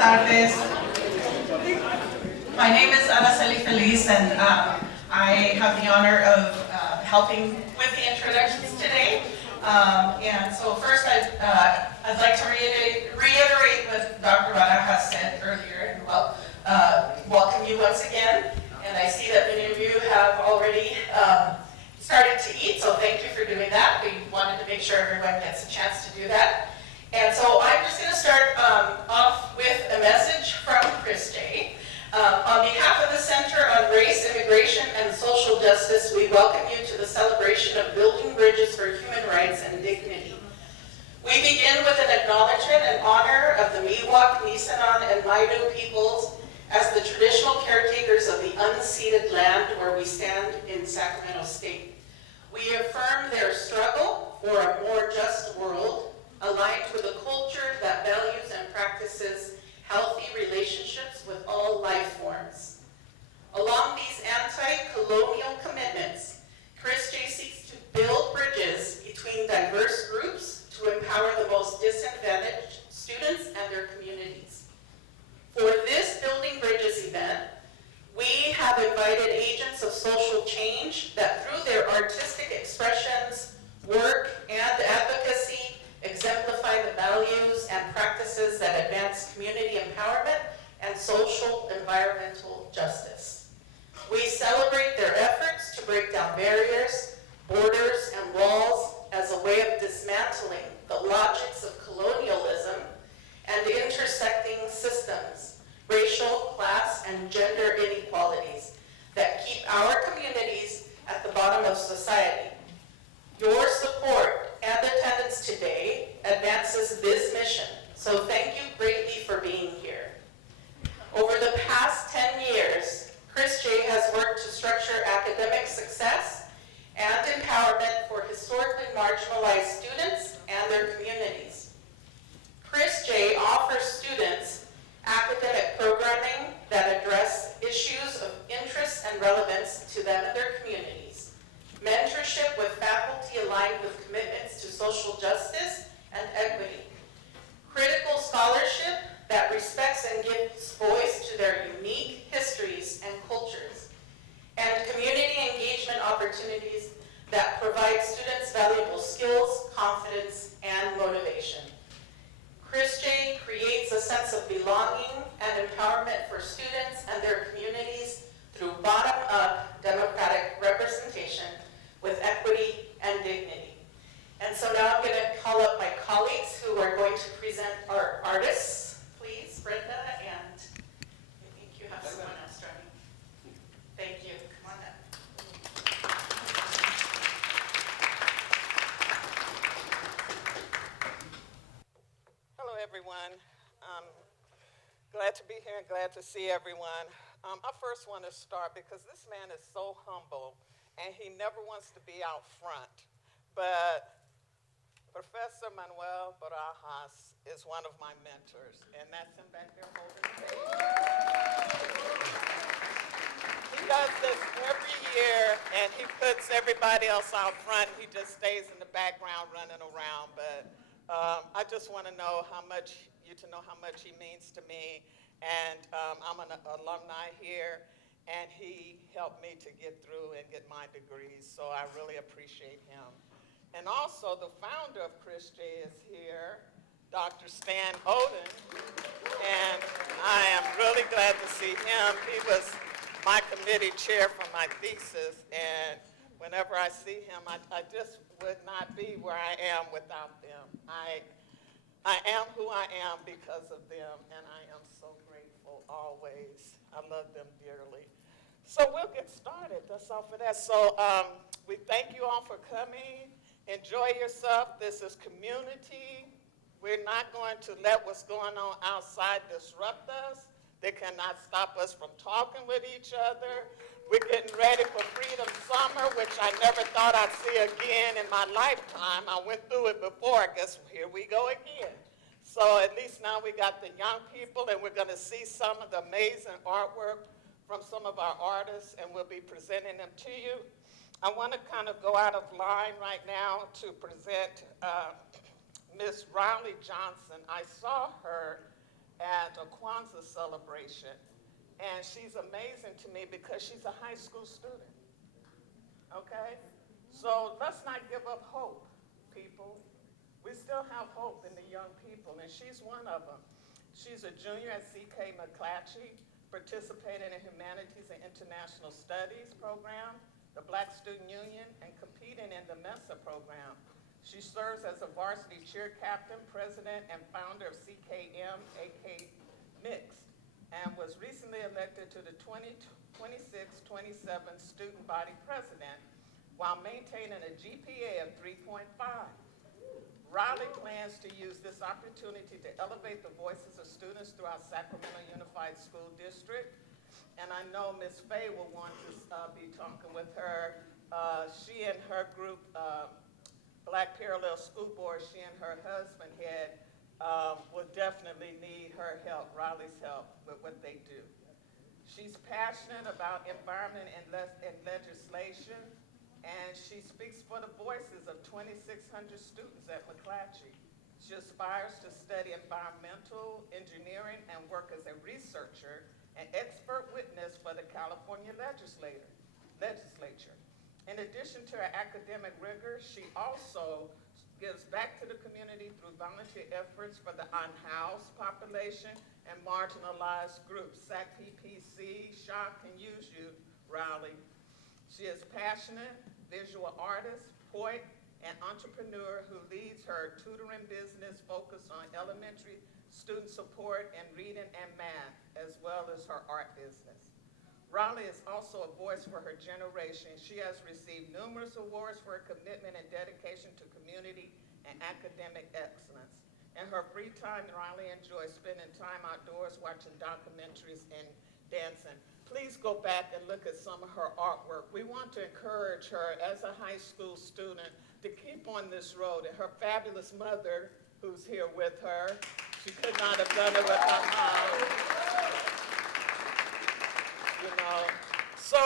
tardes. My name is Araceli Feliz, and I have the honor of helping with the introductions today. And so first, I'd like to reiterate what Dr. Barajas said earlier, and welcome you once again. And I see that many of you have already started to eat, so thank you for doing that. We wanted to make sure everyone gets a chance to do that. And so I'm just going to start off with a message from CRISJ. On behalf of the Center on Race, Immigration, and Social Justice, we welcome you to the celebration of Building Bridges for Human Rights and Dignity. We begin with an acknowledgement and honor of the Miwok, Nisenan, and Maidu peoples as the traditional caretakers of the unceded land where we stand in Sacramento State. We affirm their struggle for a more just world, aligned with a culture that values and practices healthy relationships with all life forms. Along these anti-colonial commitments, CRISJ seeks to build bridges between diverse groups to empower the most disadvantaged students and their communities. For this Building Bridges event, we have invited agents of social change that through their artistic expressions, work, and advocacy exemplify the values and practices that advance community empowerment and social environmental justice. We celebrate their efforts to break down barriers, borders, and walls as a way of dismantling the logics of colonialism and the intersecting systems, racial, class, and gender inequalities that keep our communities at the bottom of society. Your support and attendance today advances this mission, so thank you greatly for being here. Over the past 10 years, CRISJ has worked to structure academic success and empowerment for historically marginalized students and their communities. CRISJ offers students academic programming that address issues of interest and relevance to them and their communities, mentorship with faculty aligned with commitments to social justice and equity, critical scholarship that respects and gives voice to their unique histories and cultures, and community engagement opportunities that provide students valuable skills, confidence, and motivation. CRISJ creates a sense of belonging and empowerment for students and their communities through bottom-up democratic representation with equity and dignity. And so now I'm going to call up my colleagues who are going to present our artists. Please, Brenda, and I think you have someone else starting. Thank you. Come on up. Hello, everyone. Glad to be here and glad to see everyone. I first want to start because this man is so humble and he never wants to be out front. But Professor Manuel Barajas is one of my mentors, and that's him back there holding the page. He does this every year, and he puts everybody else out front. He just stays in the background running around, but I just want to know how much he means to me, and I'm an alumni here, and he helped me to get through and get my degrees, so I really appreciate him. And also the founder of CRISJ is here, Dr. Stan Oden, and I am really glad to see him. He was my committee chair for my thesis, and whenever I see him, I just would not be where I am without them. I am who I am because of them, and I am so grateful always. I love them dearly. So we'll get started. That's all for that. So we thank you all for coming. Enjoy yourself. This is community. We're not going to let what's going on outside disrupt us. They cannot stop us from talking with each other. We're getting ready for Freedom Summer, which I never thought I'd see again in my lifetime. I went through it before. I guess here we go again. So at least now we got the young people, and we're going to see some of the amazing artwork from some of our artists, and we'll be presenting them to you. I want to kind of go out of line right now to present Miss Riley Johnson. I saw her at a Kwanzaa celebration. And she's amazing to me because she's a high school student, okay? So let's not give up hope, people. We still have hope in the young people, and she's one of them. She's a junior at CK McClatchy, participating in Humanities and International Studies program, the Black Student Union, and competing in the MESA program. She serves as a varsity cheer captain, president, and founder of CKM, AK Mixed, and was recently elected to the 2026-27 student body president while maintaining a GPA of 3.5. Riley plans to use this opportunity to elevate the voices of students throughout Sacramento Unified School District. And I know Ms. Faye will want to be talking with her. She and her group, Black Parallel School Board, she and her husband head will definitely need her help, Riley's help, with what they do. She's passionate about environment and legislation, and she speaks for the voices of 2,600 students at McClatchy. She aspires to study environmental engineering and work as a researcher and expert witness for the California legislature. In addition to her academic rigor, she also gives back to the community through volunteer efforts for the unhoused population and marginalized groups. SAC-PPC, SHOC can use you, Riley. She is passionate, visual artist, poet, and entrepreneur who leads her tutoring business focused on elementary student support and reading and math, as well as her art business. Riley is also a voice for her generation. She has received numerous awards for her commitment and dedication to community and academic excellence. In her free time, Riley enjoys spending time outdoors watching documentaries and dancing. Please go back and look at some of her artwork. We want to encourage her as a high school student to keep on this road. And her fabulous mother, who's here with her, she could not have done it without mom. You know, so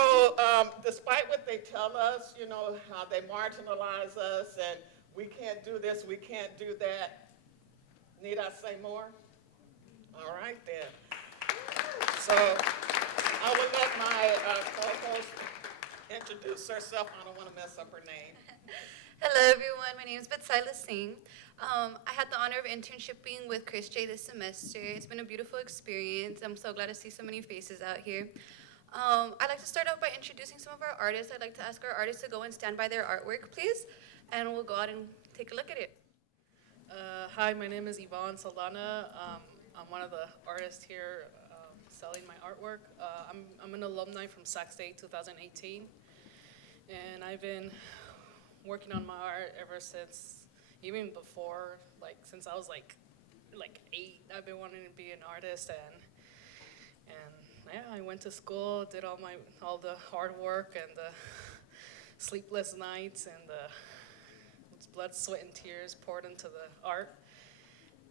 despite what they tell us, you know, how they marginalize us and we can't do this, we can't do that. Need I say more? All right then. So I would let my co-host introduce herself. I don't want to mess up her name. Hello everyone, my name is Betsaila Singh. I had the honor of internshiping with CRISJ this semester. It's been a beautiful experience. I'm so glad to see so many faces out here. I'd like to start off by introducing some of our artists. I'd like to ask our artists to go and stand by their artwork, please, and we'll go out and take a look at it. Hi, my name is Yvonne Saldana. I'm one of the artists here selling my artwork. I'm an alumni from Sac State 2018, and I've been working on my art ever since, even before, like since I was like 8. I've been wanting to be an artist, and yeah, I went to school, did all the hard work and the sleepless nights and the blood, sweat, and tears poured into the art.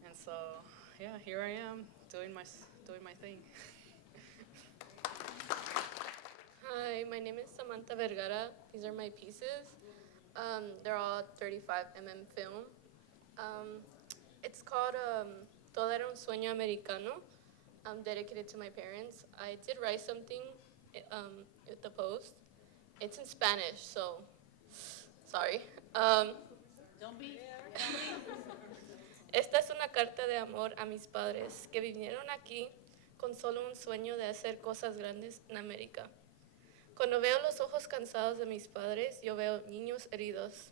And so, yeah, here I am doing my thing. Hi, my name is Samantha Vergara. These are my pieces. They're all 35mm film. It's called Todo era un sueño americano. I'm dedicated to my parents. I did write something with the post. It's in Spanish, so sorry. Don't be. Esta es una carta de amor a mis padres que vinieron aquí con solo un sueño de hacer cosas grandes en América. Cuando veo los ojos cansados de mis padres, yo veo niños heridos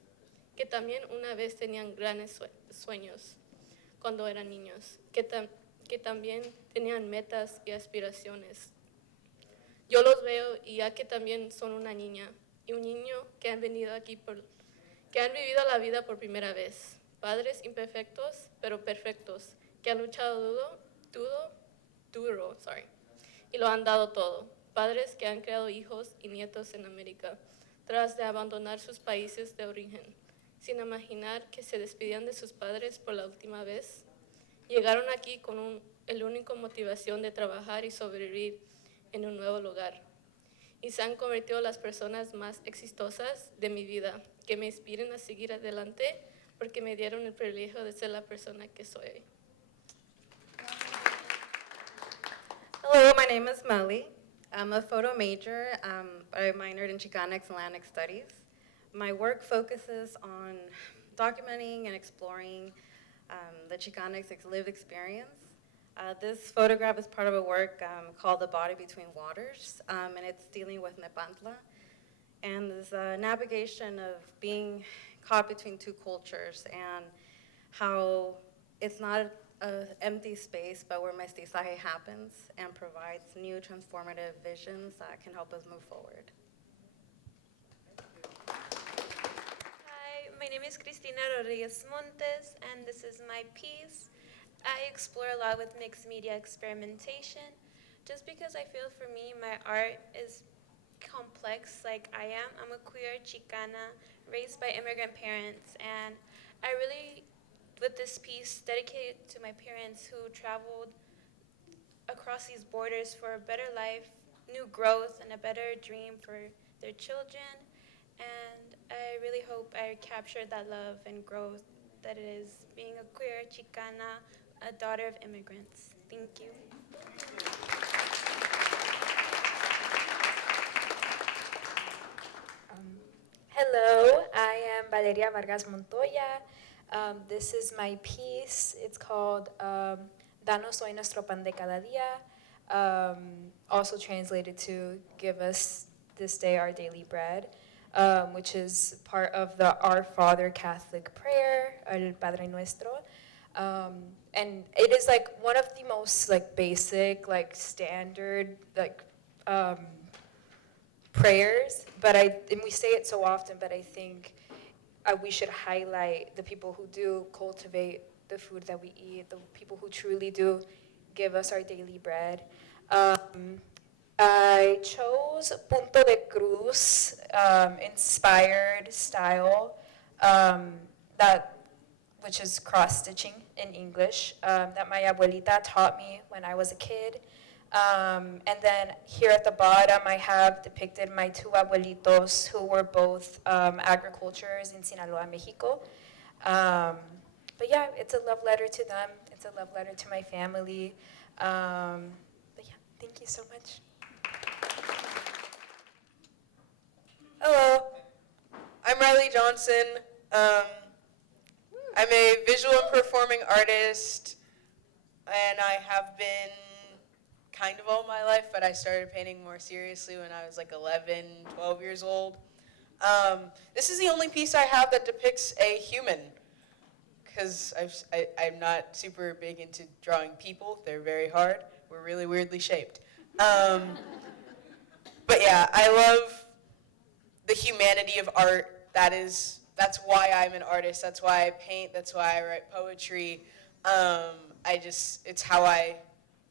que también una vez tenían grandes sueños cuando eran niños, que también tenían metas y aspiraciones. Yo los veo y ya que también son una niña y un niño que han venido aquí que han vivido la vida por primera vez. Padres imperfectos, pero perfectos, que han luchado duro, y lo han dado todo. Padres que han creado hijos y nietos en América, tras de abandonar sus países de origen, sin imaginar que se despidían de sus padres por la última vez. Llegaron aquí con el único motivación de trabajar y sobrevivir en un nuevo lugar. Y se han convertido en las personas más exitosas de mi vida, que me inspiren a seguir adelante porque me dieron el privilegio de ser la persona que soy. name is Melly. I'm a photo major, but I minored in Chicanics and Atlantic Studies. My work focuses on documenting and exploring the Chicanics lived experience. This photograph is part of a work called The Body Between Waters, and it's dealing with Nepantla. And this navigation of being caught between two cultures and how it's not an empty space, but where mestizaje happens and provides new transformative visions that can help us move forward. Hi, my name is Cristina Rodriguez Montes, and this is my piece. I explore a lot with mixed media experimentation, just because I feel for me my art is complex like I am. I'm a queer Chicana raised by immigrant parents, and I really, with this piece, dedicated to my parents who traveled across these borders for a better life, new growth, and a better dream for their children. And I really hope I captured that love and growth that it is being a queer Chicana, a daughter of immigrants. Thank you. Hello, I am Valeria Vargas Montoya. This is my piece. It's called Danos hoy nuestro pan de cada día, also translated to Give us this day our daily bread, which is part of the Our Father Catholic prayer, El Padre Nuestro. And it is like one of the most like basic, like standard, like prayers, and we say it so often, but I think we should highlight the people who do cultivate the food that we eat, the people who truly do give us our daily bread. I chose Punto de Cruz inspired style, which is cross-stitching in English, that my abuelita taught me when I was a kid. And then here at the bottom, I have depicted my two abuelitos who were both agricultures in Sinaloa, Mexico. But yeah, it's a love letter to them. It's a love letter to my family. But yeah, thank you so much. Hello, I'm Riley Johnson. I'm a visual and performing artist, and I have been kind of all my life, but I started painting more seriously when I was like 11, 12 years old. This is the only piece I have that depicts a human, because I'm not super big into drawing people. They're very hard. We're really weirdly shaped. But yeah, I love the humanity of art. That's why I'm an artist. That's why I paint. That's why I write poetry. It's how I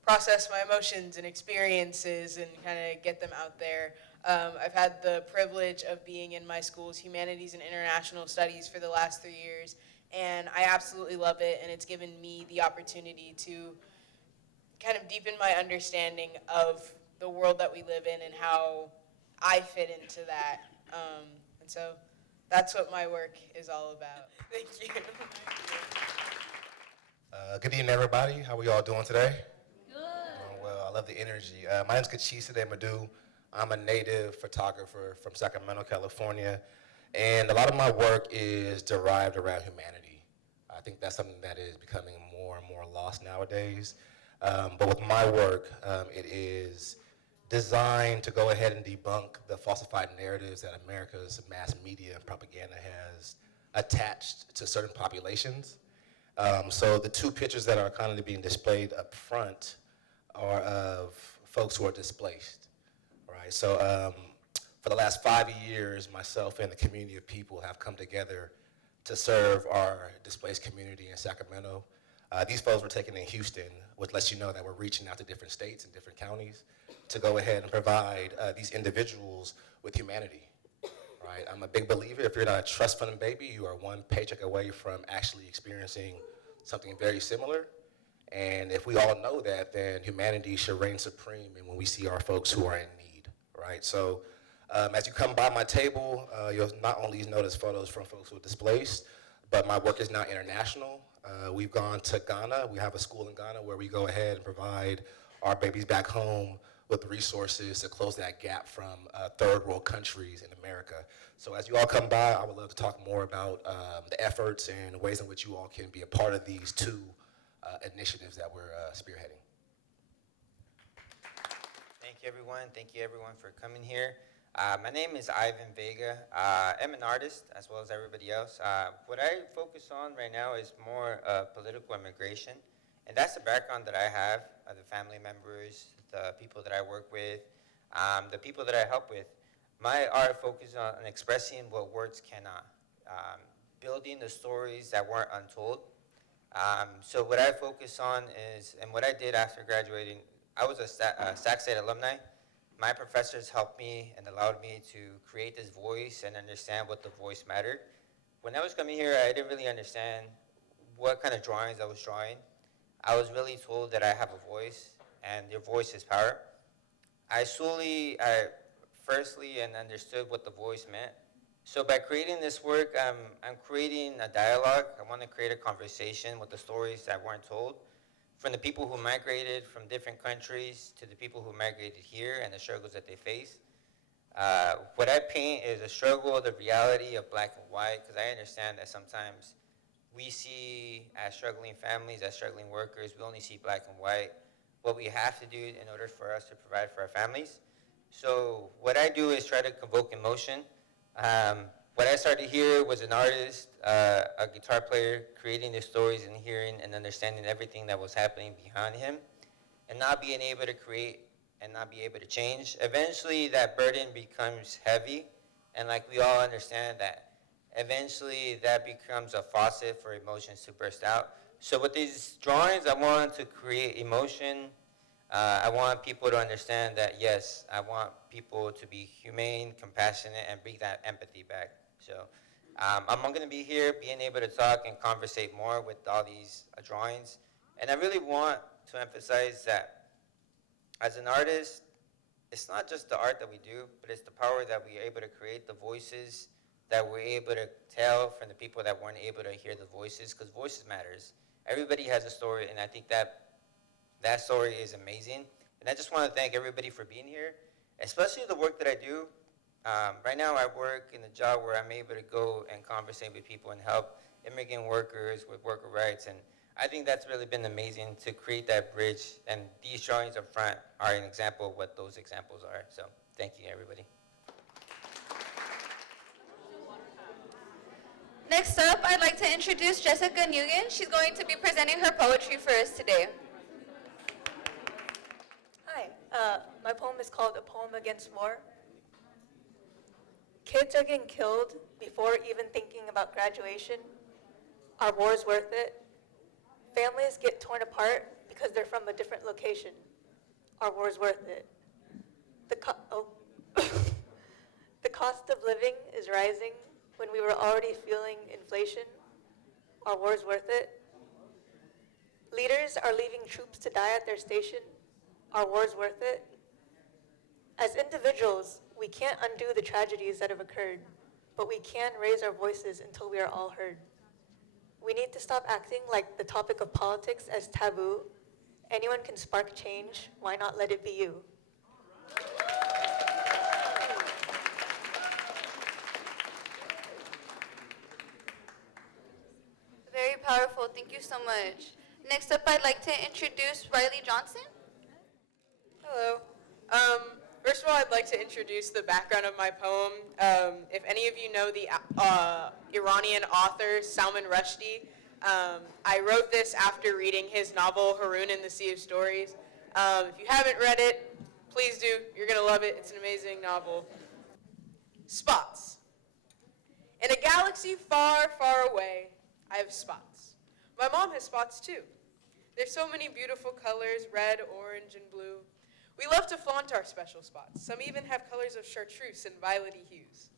process my emotions and experiences and kind of get them out there. I've had the privilege of being in my school's Humanities and International Studies for the last 3 years, and I absolutely love it, and it's given me the opportunity to kind of deepen my understanding of the world that we live in and how I fit into that. And so that's what my work is all about. Thank you. Good evening, everybody. How are we all doing today? Good. Well, I love the energy. My name is Kachisa de Madu. I'm a native photographer from Sacramento, California, and a lot of my work is derived around humanity. I think that's something that is becoming more and more lost nowadays. But with my work, it is designed to go ahead and debunk the falsified narratives that America's mass media and propaganda has attached to certain populations. So the two pictures that are currently being displayed up front are of folks who are displaced, right? So for the last 5 years, myself and the community of people have come together to serve our displaced community in Sacramento. These photos were taken in Houston, which lets you know that we're reaching out to different states and different counties to go ahead and provide these individuals with humanity, right? I'm a big believer, if you're not a trust fund baby, you are one paycheck away from actually experiencing something very similar. And if we all know that, then humanity should reign supreme and when we see our folks who are in need, right? So as you come by my table, you'll not only notice photos from folks who are displaced, but my work is now international. We've gone to Ghana. We have a school in Ghana where we go ahead and provide our babies back home with resources to close that gap from third world countries in America. So as you all come by, I would love to talk more about the efforts and ways in which you all can be a part of these two initiatives that we're spearheading. Thank you, everyone. Thank you, everyone, for coming here. My name is Ivan Vega. I'm an artist, as well as everybody else. What I focus on right now is more political immigration, and that's the background that I have, the family members, the people that I work with, the people that I help with. My art focuses on expressing what words cannot, building the stories that weren't untold. So what I focus on is, and what I did after graduating, I was a Sac State alumni. My professors helped me and allowed me to create this voice and understand what the voice mattered. When I was coming here, I didn't really understand what kind of drawings I was drawing. I was really told that I have a voice, and your voice is power. I firstly understood what the voice meant. So by creating this work, I'm creating a dialogue. I want to create a conversation with the stories that weren't told, from the people who migrated from different countries to the people who migrated here and the struggles that they face. What I paint is a struggle, the reality of black and white, because I understand that sometimes we see as struggling families, as struggling workers, we only see black and white, what we have to do in order for us to provide for our families. So what I do is try to convoke emotion. What I started here was an artist, a guitar player, creating the stories and hearing and understanding everything that was happening behind him, and not being able to create and not be able to change. Eventually, that burden becomes heavy, and like we all understand that eventually that becomes a faucet for emotions to burst out. So with these drawings, I want to create emotion. I want people to understand that, yes, I want people to be humane, compassionate, and bring that empathy back. So I'm going to be here being able to talk and conversate more with all these drawings. And I really want to emphasize that as an artist, it's not just the art that we do, but it's the power that we're able to create, the voices that we're able to tell from the people that weren't able to hear the voices, because voices matters. Everybody has a story, and I think that story is amazing. And I just want to thank everybody for being here, especially the work that I do. Right now I work in a job where I'm able to go and conversate with people and help immigrant workers with worker rights. And I think that's really been amazing to create that bridge. And these drawings up front are an example of what those examples are. So thank you, everybody. Next up, I'd like to introduce Jessica Nguyen. She's going to be presenting her poetry for us today. Hi, my poem is called A Poem Against War. Kids are getting killed before even thinking about graduation. Are wars worth it? Families get torn apart because they're from a different location. Are wars worth it? The cost of living is rising when we were already feeling inflation. Are wars worth it? Leaders are leaving troops to die at their station. Are wars worth it? As individuals, we can't undo the tragedies that have occurred, but we can raise our voices until we are all heard. We need to stop acting like the topic of politics as taboo. Anyone can spark change. Why not let it be you? Very powerful. Thank you so much. Next up, I'd like to introduce Riley Johnson. Hello. First of all, I'd like to introduce the background of my poem. If any of you know the Iranian author Salman Rushdie, I wrote this after reading his novel Haroun in the Sea of Stories. If you haven't read it, please do. You're going to love it. It's an amazing novel. Spots. In a galaxy far, far away, I have spots. My mom has spots too. There's so many beautiful colors, red, orange, and blue. We love to flaunt our special spots. Some even have colors of chartreuse and violety hues.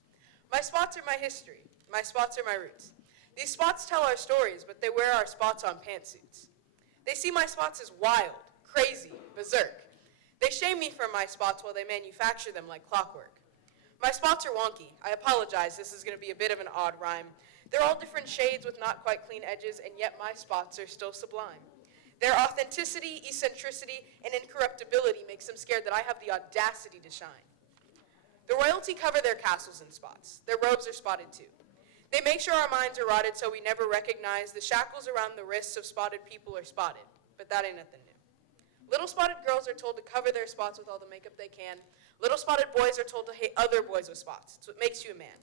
My spots are my history. My spots are my roots. These spots tell our stories, but they wear our spots on pantsuits. They see my spots as wild, crazy, berserk. They shame me for my spots while they manufacture them like clockwork. My spots are wonky. I apologize, this is going to be a bit of an odd rhyme. They're all different shades with not quite clean edges, and yet my spots are still sublime. Their authenticity, eccentricity, and incorruptibility makes them scared that I have the audacity to shine. The royalty cover their castles in spots. Their robes are spotted too. They make sure our minds are rotted so we never recognize the shackles around the wrists of spotted people are spotted. But that ain't nothing new. Little spotted girls are told to cover their spots with all the makeup they can. Little spotted boys are told to hate other boys with spots. It's what makes you a man.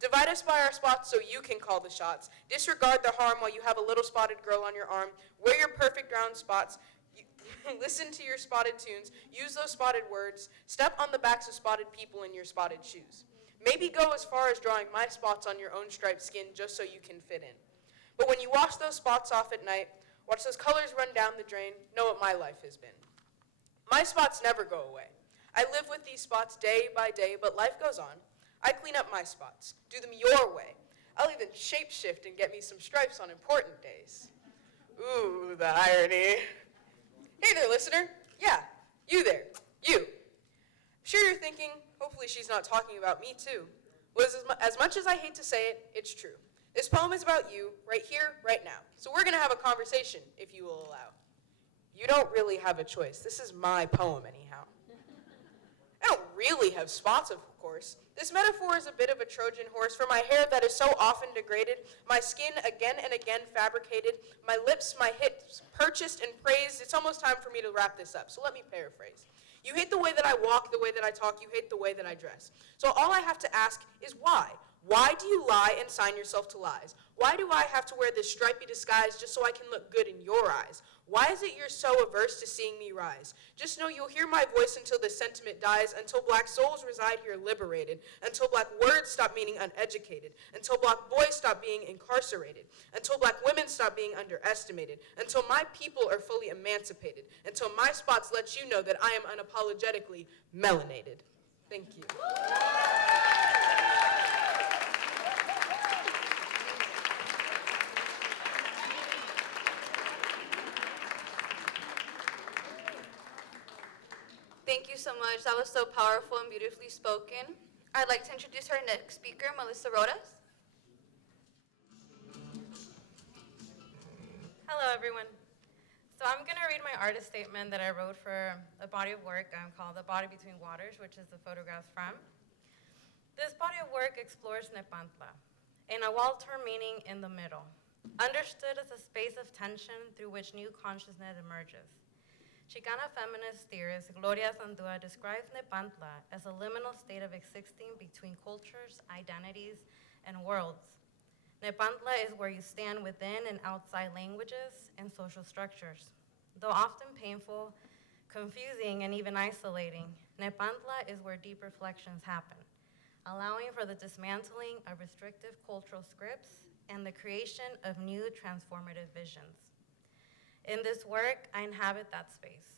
Divide us by our spots so you can call the shots. Disregard the harm while you have a little spotted girl on your arm. Wear your perfect round spots. Listen to your spotted tunes. Use those spotted words. Step on the backs of spotted people in your spotted shoes. Maybe go as far as drawing my spots on your own striped skin just so you can fit in. But when you wash those spots off at night, watch those colors run down the drain, know what my life has been. My spots never go away. I live with these spots day by day, but life goes on. I clean up my spots, do them your way. I'll even shapeshift and get me some stripes on important days. Ooh, the irony. Hey there, listener. Yeah, you there. You. Sure you're thinking, hopefully she's not talking about me too. Well, as much as I hate to say it, it's true. This poem is about you, right here, right now. So we're going to have a conversation, if you will allow. You don't really have a choice. This is my poem, anyhow. I don't really have spots, of course. This metaphor is a bit of a Trojan horse for my hair that is so often degraded, my skin again and again fabricated, my lips, my hips purchased and praised. It's almost time for me to wrap this up, so let me paraphrase. You hate the way that I walk, the way that I talk, you hate the way that I dress. So all I have to ask is why? Why do you lie and sign yourself to lies? Why do I have to wear this stripy disguise just so I can look good in your eyes? Why is it you're so averse to seeing me rise? Just know you'll hear my voice until the sentiment dies, until black souls reside here liberated, until black words stop meaning uneducated, until black boys stop being incarcerated, until black women stop being underestimated, until my people are fully emancipated, until my spots let you know that I am unapologetically melanated. Thank you. Thank you so much. That was so powerful and beautifully spoken. I'd like to introduce our next speaker, Melissa Rodas. Hello, everyone. So I'm going to read my artist statement that I wrote for a body of work called The Body Between Waters, which is the photographs from. This body of work explores Nepantla, in a wall-term meaning in the middle, understood as a space of tension through which new consciousness emerges. Chicana feminist theorist Gloria Sandua describes Nepantla as a liminal state of existing between cultures, identities, and worlds. Nepantla is where you stand within and outside languages and social structures. Though often painful, confusing, and even isolating, Nepantla is where deep reflections happen, allowing for the dismantling of restrictive cultural scripts and the creation of new transformative visions. In this work, I inhabit that space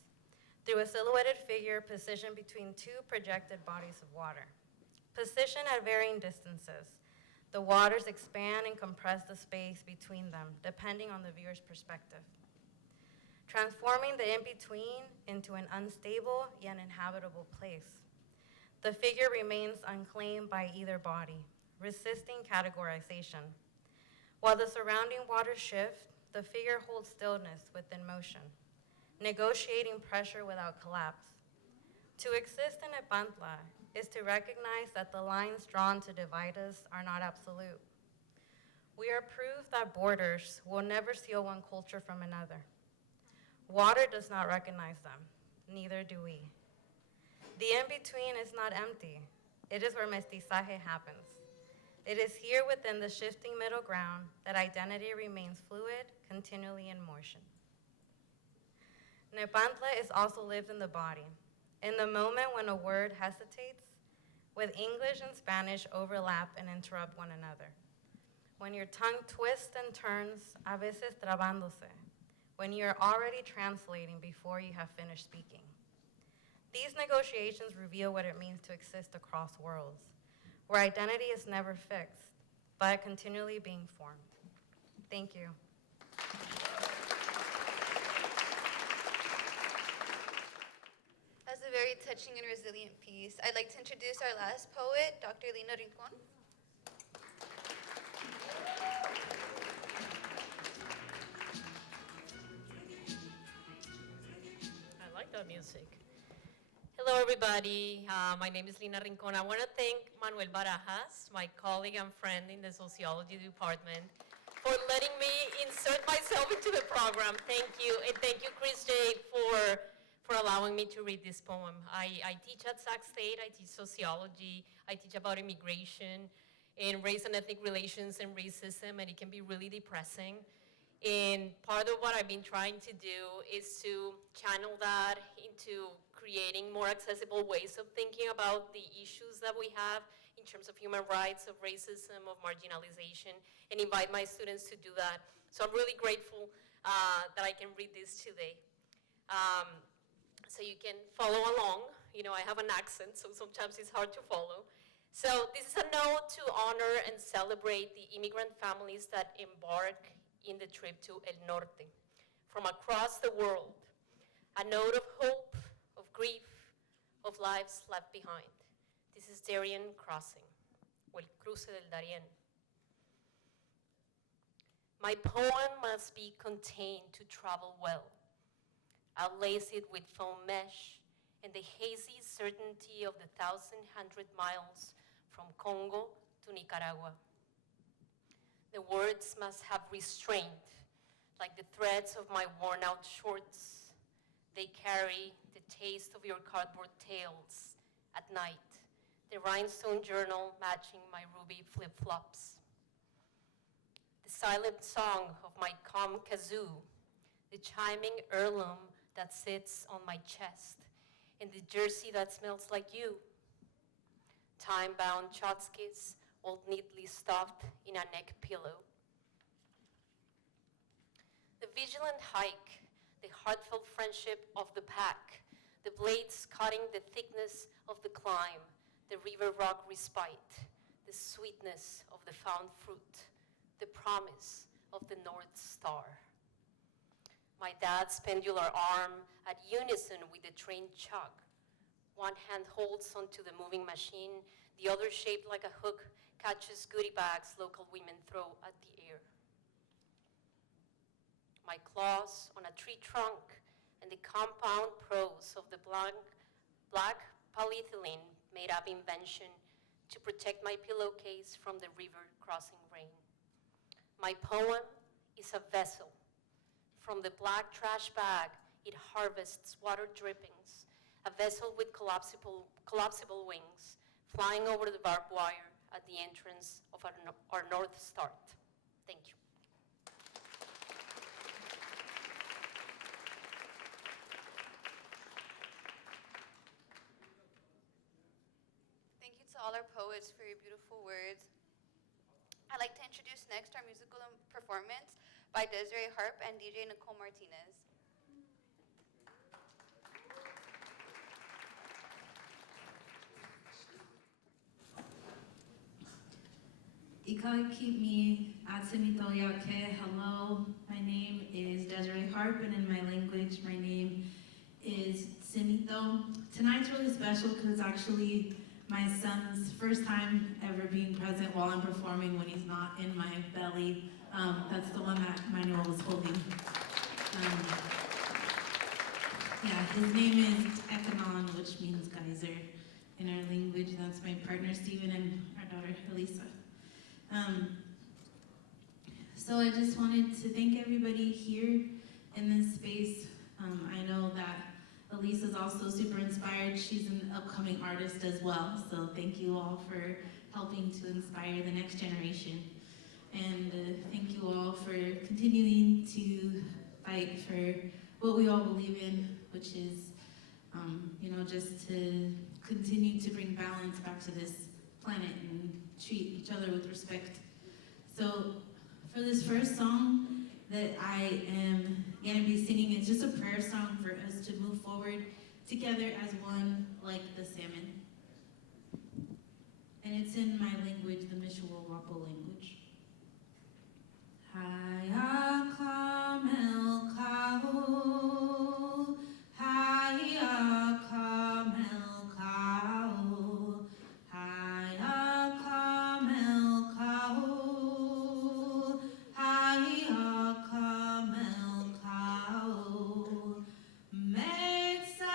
through a silhouetted figure positioned between two projected bodies of water. Positioned at varying distances, the waters expand and compress the space between them, depending on the viewer's perspective, transforming the in-between into an unstable yet inhabitable place. The figure remains unclaimed by either body, resisting categorization. While the surrounding waters shift, the figure holds stillness within motion, negotiating pressure without collapse. To exist in Nepantla is to recognize that the lines drawn to divide us are not absolute. We are proof that borders will never seal one culture from another. Water does not recognize them, neither do we. The in-between is not empty. It is where mestizaje happens. It is here within the shifting middle ground that identity remains fluid, continually in motion. Nepantla is also lived in the body, in the moment when a word hesitates, with English and Spanish overlap and interrupt one another. When your tongue twists and turns, a veces trabándose, when you're already translating before you have finished speaking. These negotiations reveal what it means to exist across worlds, where identity is never fixed, but continually being formed. Thank you. As a very touching and resilient piece, I'd like to introduce our last poet, Dr. Lina Rincon. the music. Hello, everybody. My name is Lina Rincon. I want to thank Manuel Barajas, my colleague and friend in the sociology department, for letting me insert myself into the program. Thank you. And thank you, CRISJ, for allowing me to read this poem. I teach at Sac State. I teach sociology. I teach about immigration and race and ethnic relations and racism, and it can be really depressing. And part of what I've been trying to do is to channel that into creating more accessible ways of thinking about the issues that we have in terms of human rights, of racism, of marginalization, and invite my students to do that. So I'm really grateful that I can read this today. So you can follow along. You know, I have an accent, so sometimes it's hard to follow. So this is a note to honor and celebrate the immigrant families that embark in the trip to El Norte from across the world. A note of hope, of grief, of lives left behind. This is Darien Crossing, o El Cruce del Darién. My poem must be contained to travel well. I'll lace it with foam mesh and the hazy certainty of the 1,100 miles from Congo to Nicaragua. The words must have restraint, like the threads of my worn-out shorts. They carry the taste of your cardboard tails at night, the rhinestone journal matching my ruby flip-flops. The silent song of my calm kazoo, the chiming heirloom that sits on my chest, and the jersey that smells like you. Time-bound tchotchkes, all neatly stuffed in a neck pillow. The vigilant hike, the heartfelt friendship of the pack, the blades cutting the thickness of the climb, the river rock respite, the sweetness of the found fruit, the promise of the North Star. My dad's pendular arm at unison with the train chug. One hand holds onto the moving machine, the other shaped like a hook catches goodie bags local women throw at the air. My claws on a tree trunk and the compound prose of the black polyethylene made-up invention to protect my pillowcase from the river crossing rain. My poem is a vessel. From the black trash bag, it harvests water drippings, a vessel with collapsible wings, flying over the barbed wire at the entrance of our North Start. Thank you. Thank you to all our poets for your beautiful words. I'd like to introduce next our musical performance by Desiree Harp and DJ Nicole Martinez. Ikakimi Atsimitoyake. Hello, my name is Desiree Harp, and in my language, my name is Simito. Tonight's really special because it's actually my son's first time ever being present while I'm performing when he's not in my belly. That's the one that Manuel was holding. Yeah, his name is Ekanon, which means geyser in our language. That's my partner, Steven, and our daughter, Elisa. So I just wanted to thank everybody here in this space. I know that Elise is also super inspired. She's an upcoming artist as well. So thank you all for helping to inspire the next generation. And thank you all for continuing to fight for what we all believe in, which is, just to continue to bring balance back to this planet and treat each other with respect. So for this first song that I am gonna be singing, it's just a prayer song for us to move forward together as one, like the salmon. And it's in my language, the Mishuwawapo language. Haya kamel kao, haya kamel kao, haya kamel kao, haya kamel kao, Mesa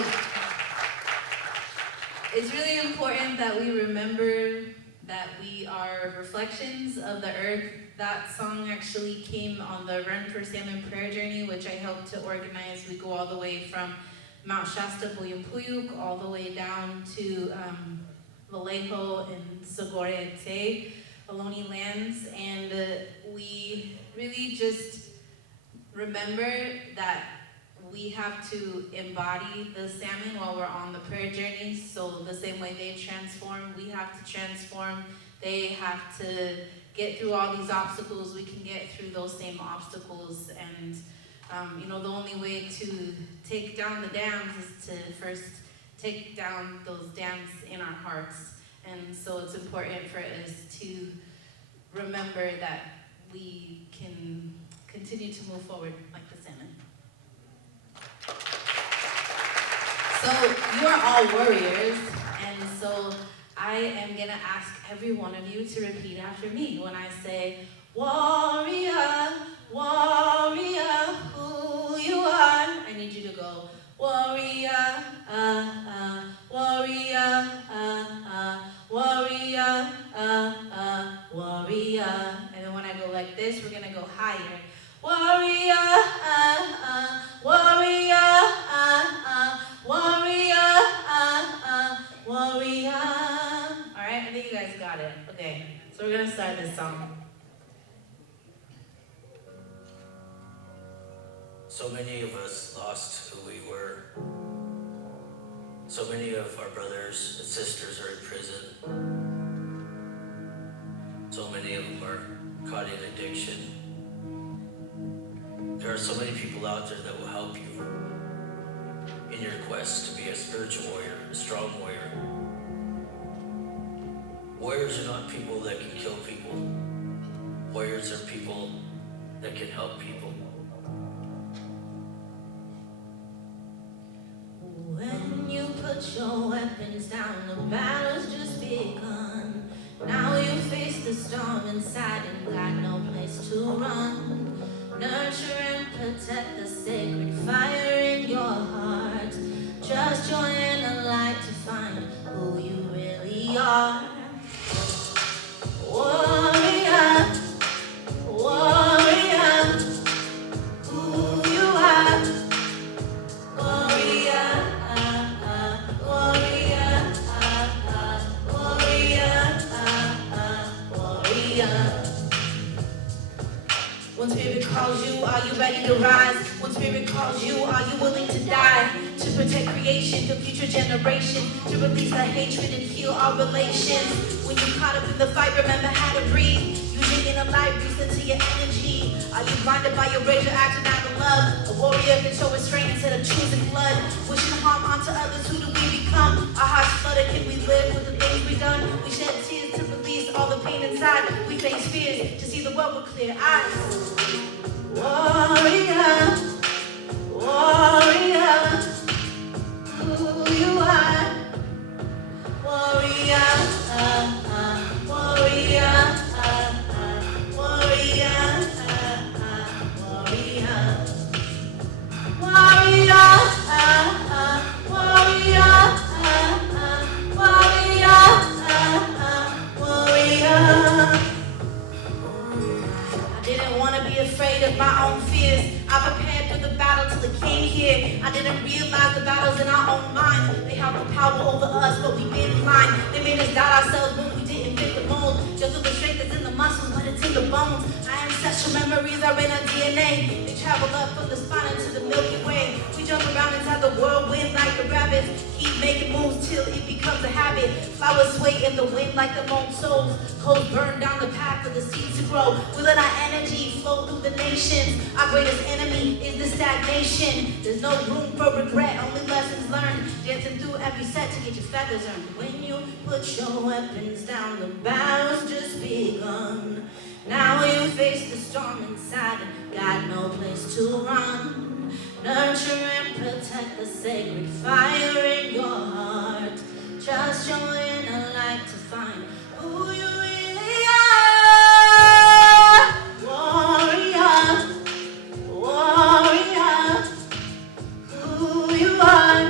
So it's really important that we remember that we are reflections of the earth. That song actually came on the Run for Salmon prayer journey, which I helped to organize. We go all the way from Mount Shasta, Puyuk, all the way down to Vallejo and Sogoreete, Ohlone lands, and we really just remember that we have to embody the salmon while we're on the prayer journey. So the same way they transform, we have to transform. They have to get through all these obstacles. We can get through those same obstacles. And you know, the only way to take down the dams is to first take down those dams in our hearts. And so it's important for us to remember that we can continue to move forward like the salmon. So you are all warriors, and so I am gonna ask every one of you to repeat after me. When I say, warrior, warrior, who you are, I need you to go, warrior, warrior, warrior, warrior. And then when I go like this, we're gonna go higher. Warrior, warrior, warrior, warrior. All right, I think you guys got it. Okay, so we're gonna start this song. So many of us lost who we were. So many of our brothers and sisters are in prison. So many of them are caught in addiction. There are so many people out there that will help you in your quest to be a spiritual warrior, a strong warrior. Warriors are not people that can kill people. Warriors are people that can help people. When you put your weapons down, the battle's just begun. Now you face the storm inside and got no place to run. Nurture and protect the sacred fire in your heart. Trust your inner light to find who you really are. Warrior, warrior, who you are. Warrior, warrior, warrior, warrior. When spirit calls you, are you ready to rise? When spirit calls you, are you willing to die? To protect creation, the future generation, to release the hatred and heal our relations. When you're caught up in the fight, remember how to breathe. Using in a life, listen to your energy. Are you blinded by your rage or acting out of love? A warrior can show restraint instead of choosing blood. Wishing harm onto others, who do we become? Our hearts flooded, can we live with the things we've done? We shed tears to release all the pain inside. We face fears to see the world with clear eyes. Warrior, warrior, who you are. Warrior, warrior, warrior, warrior, warrior, warrior. I didn't want to be afraid of my own fears. I prepared for the battle till it came here. I didn't realize the battles in our own minds. They have the power over us, but we've been blind. They made us doubt ourselves when we didn't fit the mold. Just with the strength that's in the muscles, but it's in the bones. Our ancestral memories are in our DNA. They travel up from the spine into the Milky Way. We jump around inside the whirlwind like the rabbits. Keep making moves till it becomes a habit. Flowers sway in the wind like the molten souls. Coals burn down the path for the seeds to grow. We let our energy flow through the nations. Our greatest enemy is the stagnation. There's no room for regret, only lessons learned. Dancing through every set to get your feathers earned. When you put your weapons down, the battle's just begun. Now you face the storm inside and got no place to run. Nurture and protect the sacred fire in your heart. Trust your inner light to find who you really are. Warrior, warrior, who you are.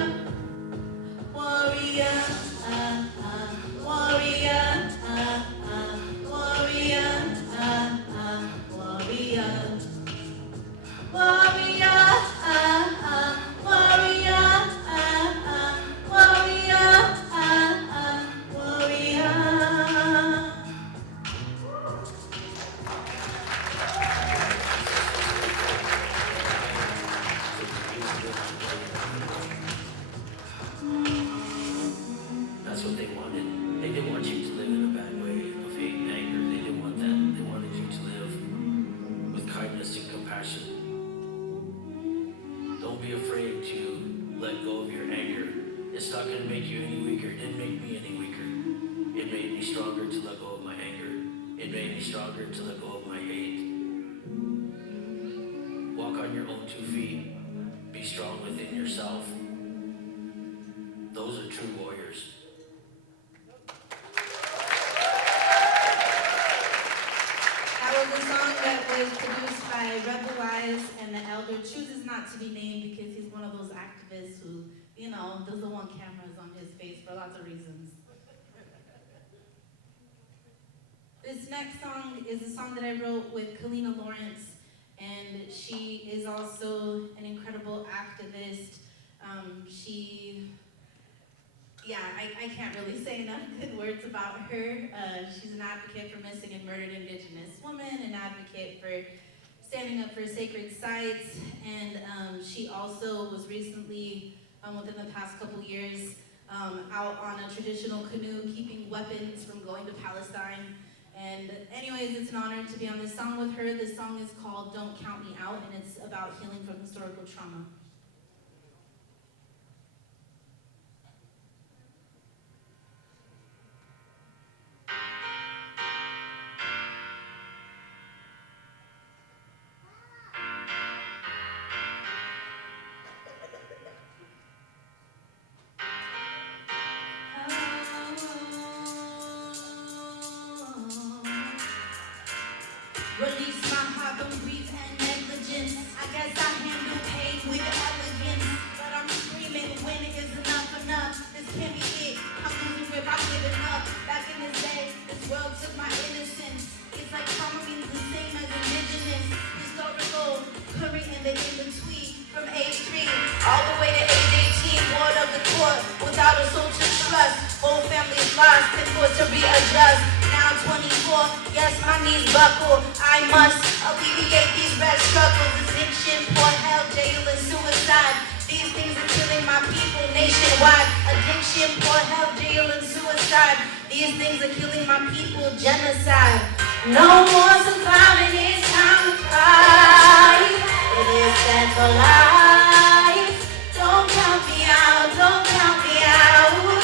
It's not gonna make you any weaker. It didn't make me any weaker. It made me stronger to let go of my anger. It made me stronger to let go of my hate. Walk on your own 2 feet. Be strong within yourself. Those are true warriors. That was a song that was produced by Rebel Wise, and the elder chooses not to be named because he's one of those activists who, doesn't want cameras on his face for lots of reasons. This next song is a song that I wrote with Kalina Lawrence, and she is also an incredible activist. I can't really say enough good words about her. She's an advocate for missing and murdered Indigenous women, an advocate for standing up for sacred sites, and she also was recently, within the past couple years, out on a traditional canoe keeping weapons from going to Palestine. And anyways, it's an honor to be on this song with her. This song is called Don't Count Me Out, and it's about healing from historical trauma. Release my heart from grief and negligence. I guess I handle pain with elegance, but I'm screaming, when is enough enough? This can't be it. I'm losing grip, I'm giving up. Back in this day, this world took my innocence. It's like trauma means the same as indigenous, historical, current, and the in-between. From age 3 all the way to age 18, ward of the court, without a soul to trust. Whole families lost and forced to readjust. Now 24, yes, my knees buckle. I must alleviate these red struggles. Addiction, poor health, jail, and suicide. These things are killing my people nationwide. Addiction, poor health, jail, and suicide. These things are killing my people, genocide. No more surviving, it's time to cry. It is set for life. Don't count me out, don't count me out.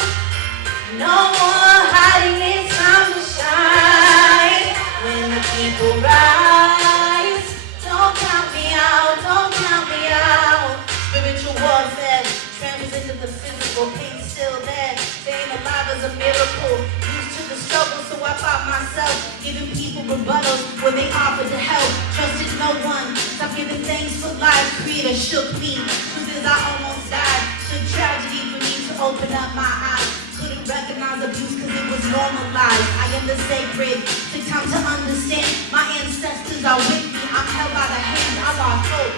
No more hiding, it's time to shine. When the people rise, don't count me out, don't count me out. Spiritual warfare transfers into the physical, pain still there. Staying alive is a miracle. Used to the struggle, so I fought myself. Giving people rebuttals when they offered to help. Trusted no one, stopped giving thanks for life. Creator shook me. Truth is I almost died. Took tragedy for me to open up my eyes. Couldn't recognize abuse cause it was normalized. I am the sacred, took time to understand. My ancestors are with me, I'm held by the hand. I lost hope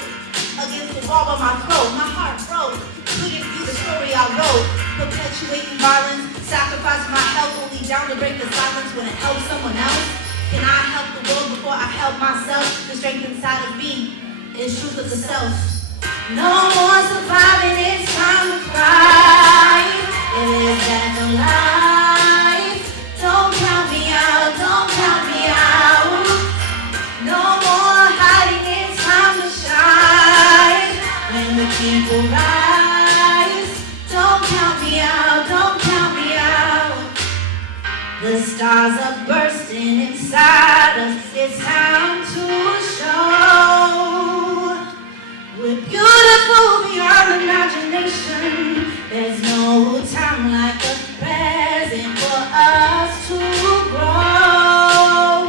against the wall by my throat. My heart broke, couldn't be the story I wrote. Perpetuating violence, sacrificing my health, only down to break the silence when it helps someone else. Can I help the world before I help myself? The strength inside of me is truth of the self. No more surviving, it's time to cry. It is death or life. Don't count me out, don't count me out. No more hiding, it's time to shine. When the people rise, don't count me out, don't count me out. The stars are bursting inside us, it's time to show. We're beautiful beyond imagination. There's no time like the present for us to grow.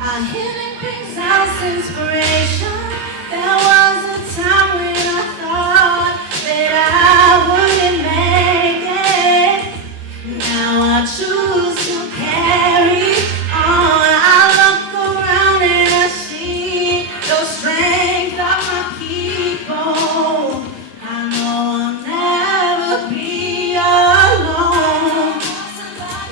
Our healing brings us inspiration. There was a time when I thought that I wouldn't make it. Now I choose to carry on. I look around and I see the strength of my people. I know I'll never be alone.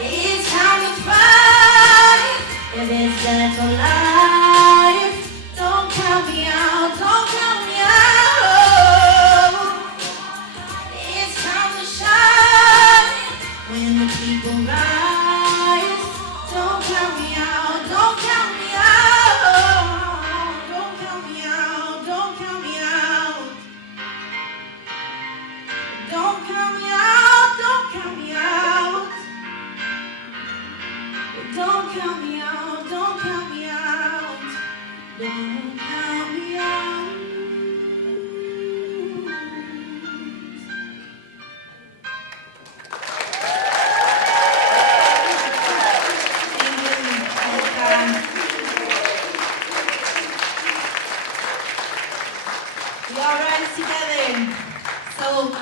It's time to fight. If it's death or life, don't count me out, don't count Don't count me out. We all rise together. So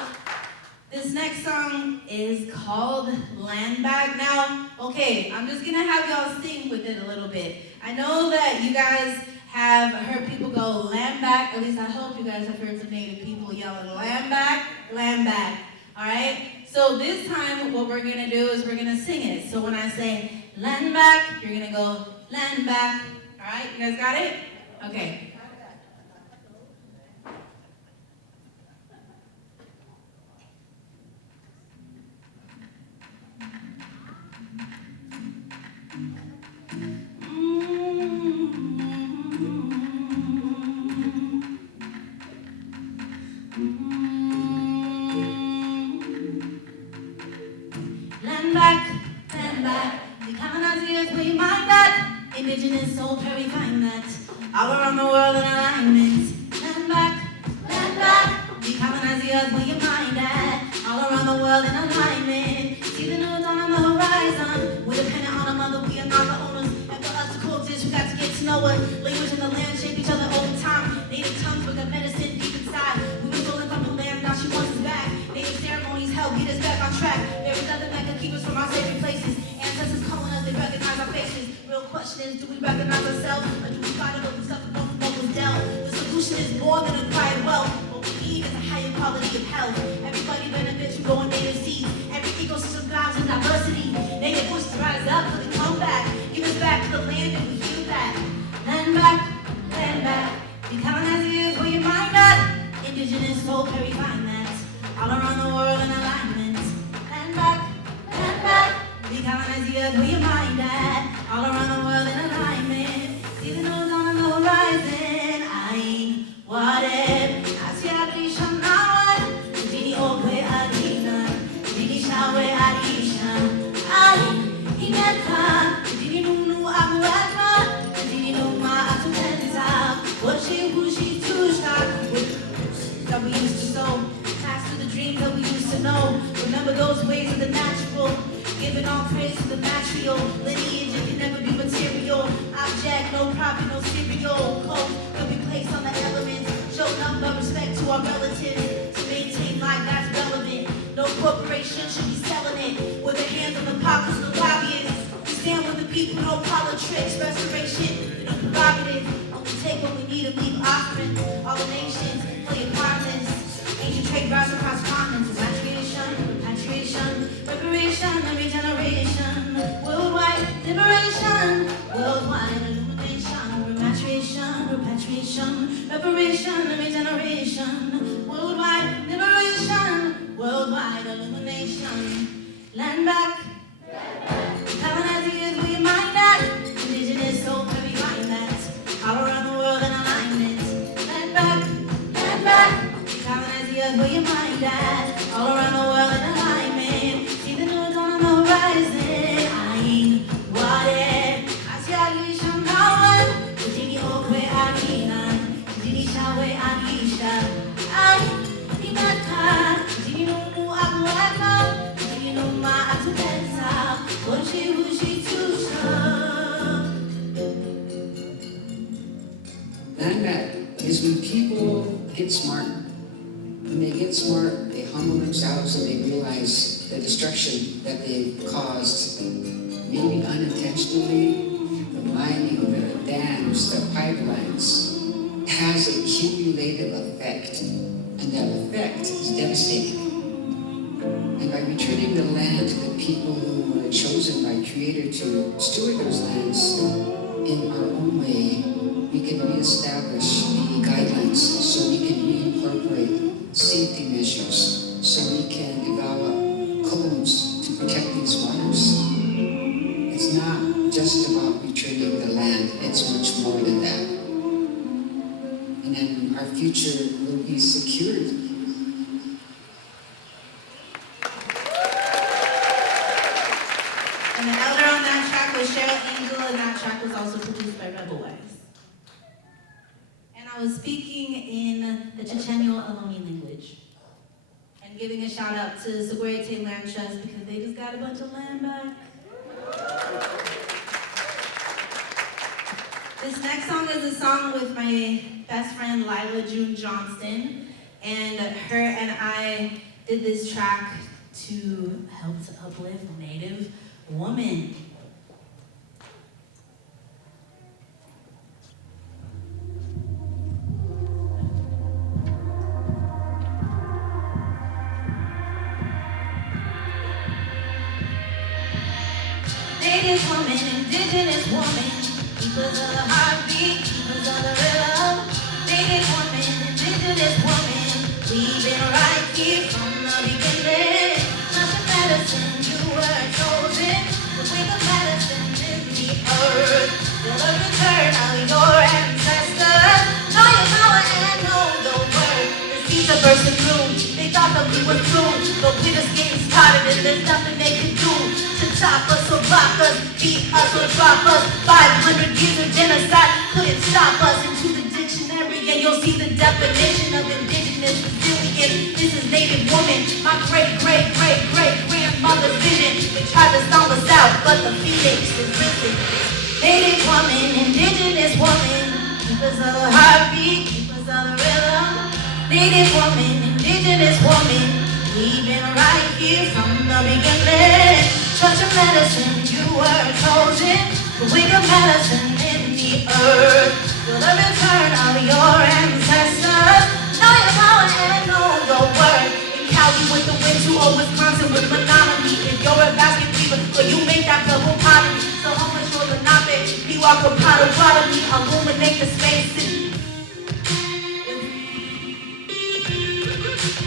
this next song is called Land Back. Now, okay, I'm just gonna have y'all sing with it a little bit. I know that you guys have heard people go land back. At least I hope you guys have heard some native people yelling land back, land back. All right? So this time what we're gonna do is we're gonna sing it. So when I say land back, you're gonna go land back. All right? You guys got it? Okay. Land back, the colonizers we mind that, indigenous soul purifying that, all around the world in alignment. Land back, the colonizers we mind that, all around the world in alignment. See the new dawn on the horizon, we're dependent on a mother, we are not the owners, and for us to coexist, we got to get to know what language in the land shape each other over time. Native tongues with the medicine deep inside, we were stolen from the land, now she wants us back. Native ceremonies help get us back on track. There is nothing that can keep us from our sacred places. Ancestors calling us, they recognize our faces. Real question is, do we recognize ourselves, or do we fight it over stuff from what was dealt? The solution is more than acquired wealth. What we need is a higher quality of health. Everybody benefits from growing native seeds. Every ecosystem thrives in diversity. Native voices rise up till they come back. Give us back to the land and we heal that. Land back, land back. Decolonize the earth where your mind at. Indigenous soul purifying that. All around the world in alignment. Land back, land back. Decolonize the earth where your mind at. All around the world in alignment. See the nose on the horizon. Ain, whatever. Asia Risha Nawan. Dini Okwe Adina. Dini Shawe Adisha. Ain, Ineta. Dini Nunu Abueta. Dini Numa Atupenza. Washi Wushi Tushka. That we used to sow. Pass through the dreams that we used to know. Remember those ways of the natural. Giving all praise to the material. Lineage, it can never be material. Object, no profit, no cereal. Code could be placed on the elements. Show number, respect to our relatives. To maintain life that's relevant. No corporation should be selling it. With their hands on the pockets of the lobbyists. We stand with the people, no politics. Restoration, no prerogative. Only take what we need and leave offering. All the nations play a part in this. Ancient trade routes across continents. Repatriation, reparation, and regeneration. Worldwide liberation, worldwide illumination. Repatriation, reparation, and regeneration. Worldwide liberation, worldwide illumination. Land back, colonize the earth where your mind at. Indigenous soul, heavy mind that. All around the world in alignment. Land back, colonize the earth where your mind at. All around the world in alignment. See the new dawn on the horizon. Ain, whatever. Asia Risha Nawan. Dini Okwe Adina. Dini Shawe Adisha. Ain, Inata. Dini Nunu Abueta. Dini Numa Atupenza. Washi Wushi Tusha. Land back is when people get smart. When they get smart, they humble themselves and they realize the destruction that they've caused, maybe unintentionally, the mining, the dams, the pipelines, has a cumulative effect, and that effect is devastating. And by returning the land to the people who were chosen by Creator to steward those lands in our own way, we can reestablish the guidelines so we can reincorporate safety measures, so we can develop codes to protect these waters. It's not just about returning the land, it's much more than that. And then our future will be secured. And the elder on that track was Cheryl Angel, and that track was also produced by Rebel Wise. I was speaking in the Chochenyo Ohlone language and giving a shout out to Seguridad Land Trust because they just got a bunch of land back. This next song is a song with my best friend Lila June Johnston, and her and I did this track to help to uplift Native women. Native woman, indigenous woman, keepers of the heartbeat, keepers of the rhythm. Native woman, indigenous woman, we've been right here from the beginning. Such a medicine, you were chosen to bring the medicine in the earth. You're the return of your ancestors. Know your power and know your worth. The seeds are bursting through. They thought that we were through, but we're just getting started and there's nothing they can do. Chop us or block us, beat us or drop us. 500 years of genocide couldn't stop us. Into the dictionary and you'll see the definition of indigenous resilience. This is Native woman, my great-great-great-great-grandmother's vision. They tried to stomp us out, but the phoenix is risen. Native woman, indigenous woman, keepers of the heartbeat, keepers of the rhythm. Native woman, indigenous woman, we've been right here from the beginning. Such a medicine, you were chosen to bring the medicine in the earth. You're the return of your ancestors. Know your power and know your worth. In Cali with the wind, to Wisconsin with monotony. If you're a basket weaver, but you make that purple pottery. So how much you're the nape, you walk a pot of water, me illuminate the spaces.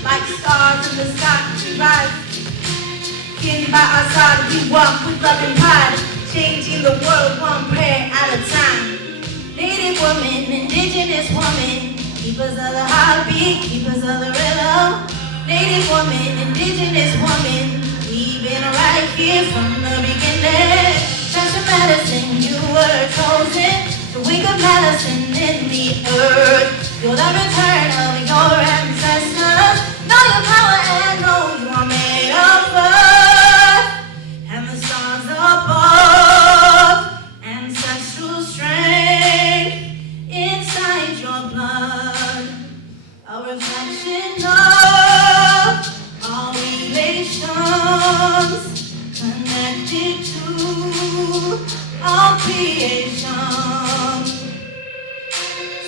Like stars in the sky, we rise. Kin by our side, we walk with love and pride, changing the world one prayer at a time. Native woman, indigenous woman, keepers of the heartbeat, keepers of the rhythm. Native woman, indigenous woman, we've been right here from the beginning. Such a medicine, you were chosen to wake up medicine in the earth. You're the return of your ancestors. Know your power and know you are made of earth. And the stars above, ancestral strength inside your blood, a reflection of all relations, connected to all creation.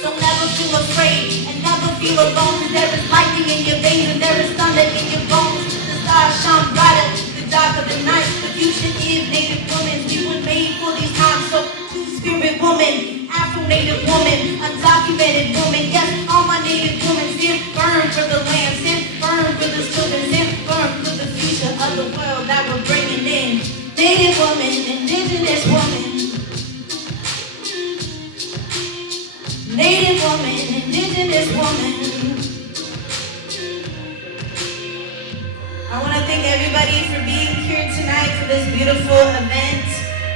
So never feel afraid and never feel alone, 'cause there is lightning in your veins and there is thunder in your bones. The stars shine brighter, the dark of the night. The future is Native women. We were made for these times. So two-spirit woman, Afro-Native woman, undocumented woman. Yes, all my Native women stand firm for the land, stand firm for the children, stand firm for the future of the world that we're bringing in. Native woman, indigenous woman. Native woman, indigenous woman. I want to thank everybody for being here tonight for this beautiful event.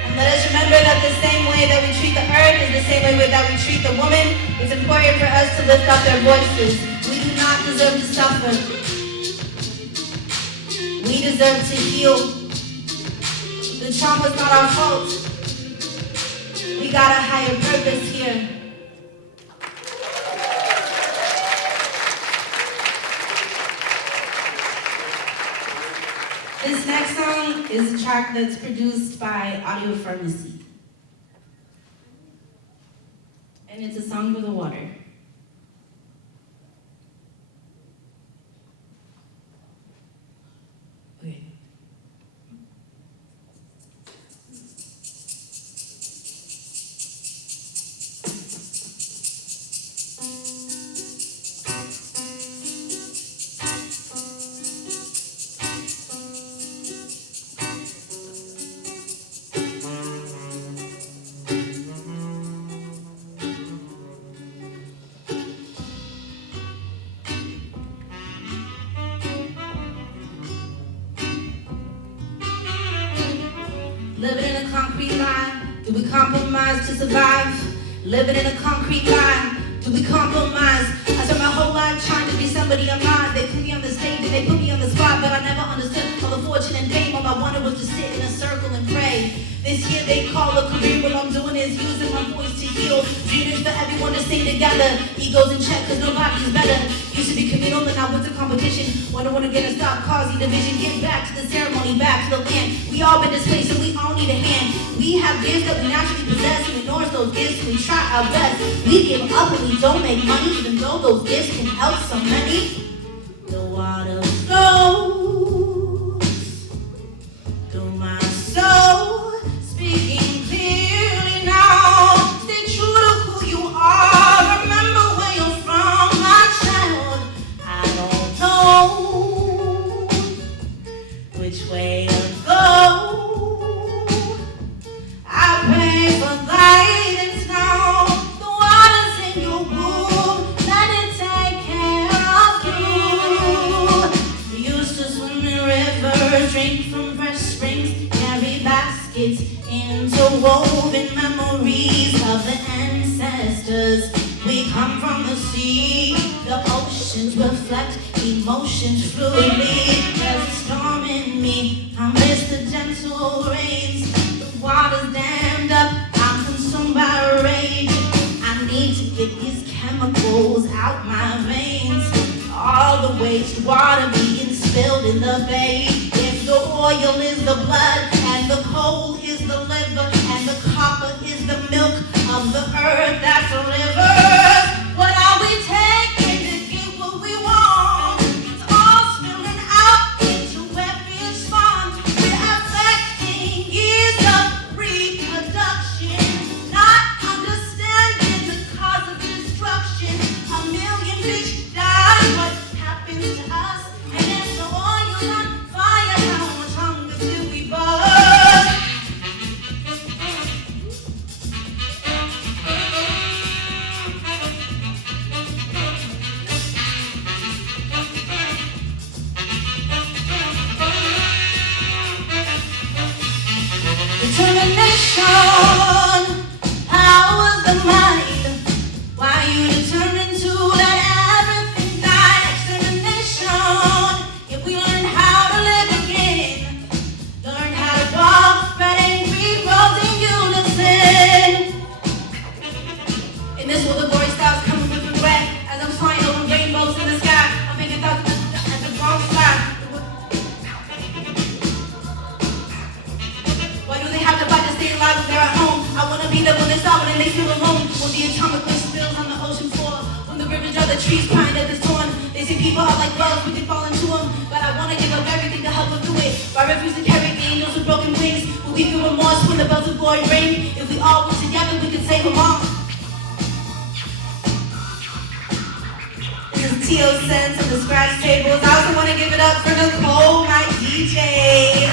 And let us remember that the same way that we treat the earth is the same way that we treat the woman. It's important for us to lift up their voices. We do not deserve to suffer. We deserve to heal. The trauma's not our fault. We got a higher purpose here. This next song is a track that's produced by Audio Pharmacy. And it's a song for the water. Okay. Living in a concrete line, do we compromise to survive? Living in a concrete line, Do we compromise? I spent my whole life trying to be somebody I'm not. They put me on the stage and they put me on the spot, but I never understood all the fortune and fame. All I wanted was to sit in a circle and pray. This year they call a career, what I'm doing is using my voice to heal. Dreamers for everyone to sing together. Egos in check, cause nobody's better. Used to be communal, but now it's a competition. Wanna get a stop, causing division. Get back to the ceremony, back to the land. We all been displaced and we all need a hand. We have gifts that we naturally possess, and we ignore those gifts and we try our best. We give up and we don't make money, even though those gifts can help so many. The water flows through my soul, speaking clearly now. Stay true to who you are. Remember where you're from, my child. I don't know which way to go. I pray for guidance now. The water's in your womb, let it take care of you. We used to swim in rivers, drink from fresh springs, carry baskets, interwoven memories of the ancestors. We come from the sea, the oceans reflect emotions fluidly. There's a storm in me, I miss the gentle rains. The water's dammed up, I'm consumed by rage. I need to get these chemicals out my veins. All the wastewater being spilled in the bay. If the oil is the blood, and the coal is the liver, and the copper is the milk of the earth that's a river, what are we taking to get what we want? It's all spilling out into every spawn. We're affecting years of reproduction, not understanding the cause of destruction. A million fish die, what happens to us? And if the oil's on fire, how much longer till we burn? Determination, powers the mind. Why you determined to let everything die? Extermination. If we learn how to live again, learn how to walk, spreading free roads in unison. In this world, the glory stars coming with regret. As I'm flying over rainbows in the sky, I'm making thoughts at the wrong side. Why do they have to fight to stay alive when they're at home? I wanna be there when it's all when they feel alone. When the atomic waste spills on the ocean floor, when the rivers are the trees crying that it's torn. They say people are like bugs, we can fall into them, but I wanna give up everything to help them do it. I refuse to carry the angels with broken wings. Will we feel remorse when the bells of glory ring? If we all work together, we can save them all. This is T.O. Sense on the scratch tables. I also wanna give it up for Nicole, my DJ.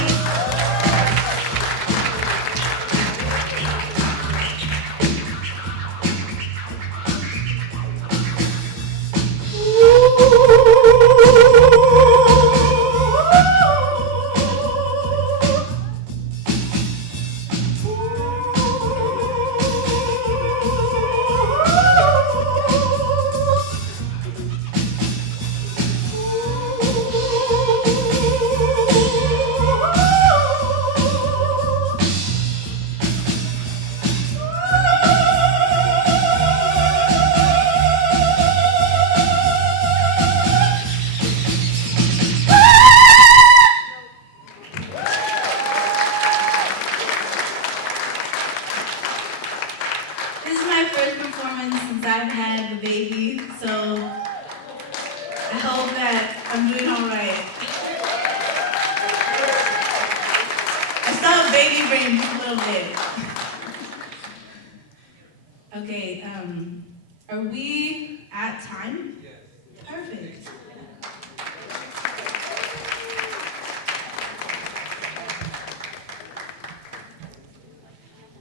This is my first performance since I've had the baby, so I hope that I'm doing all right. I still have baby brain just a little bit. Okay, are we at time? Yes. Perfect.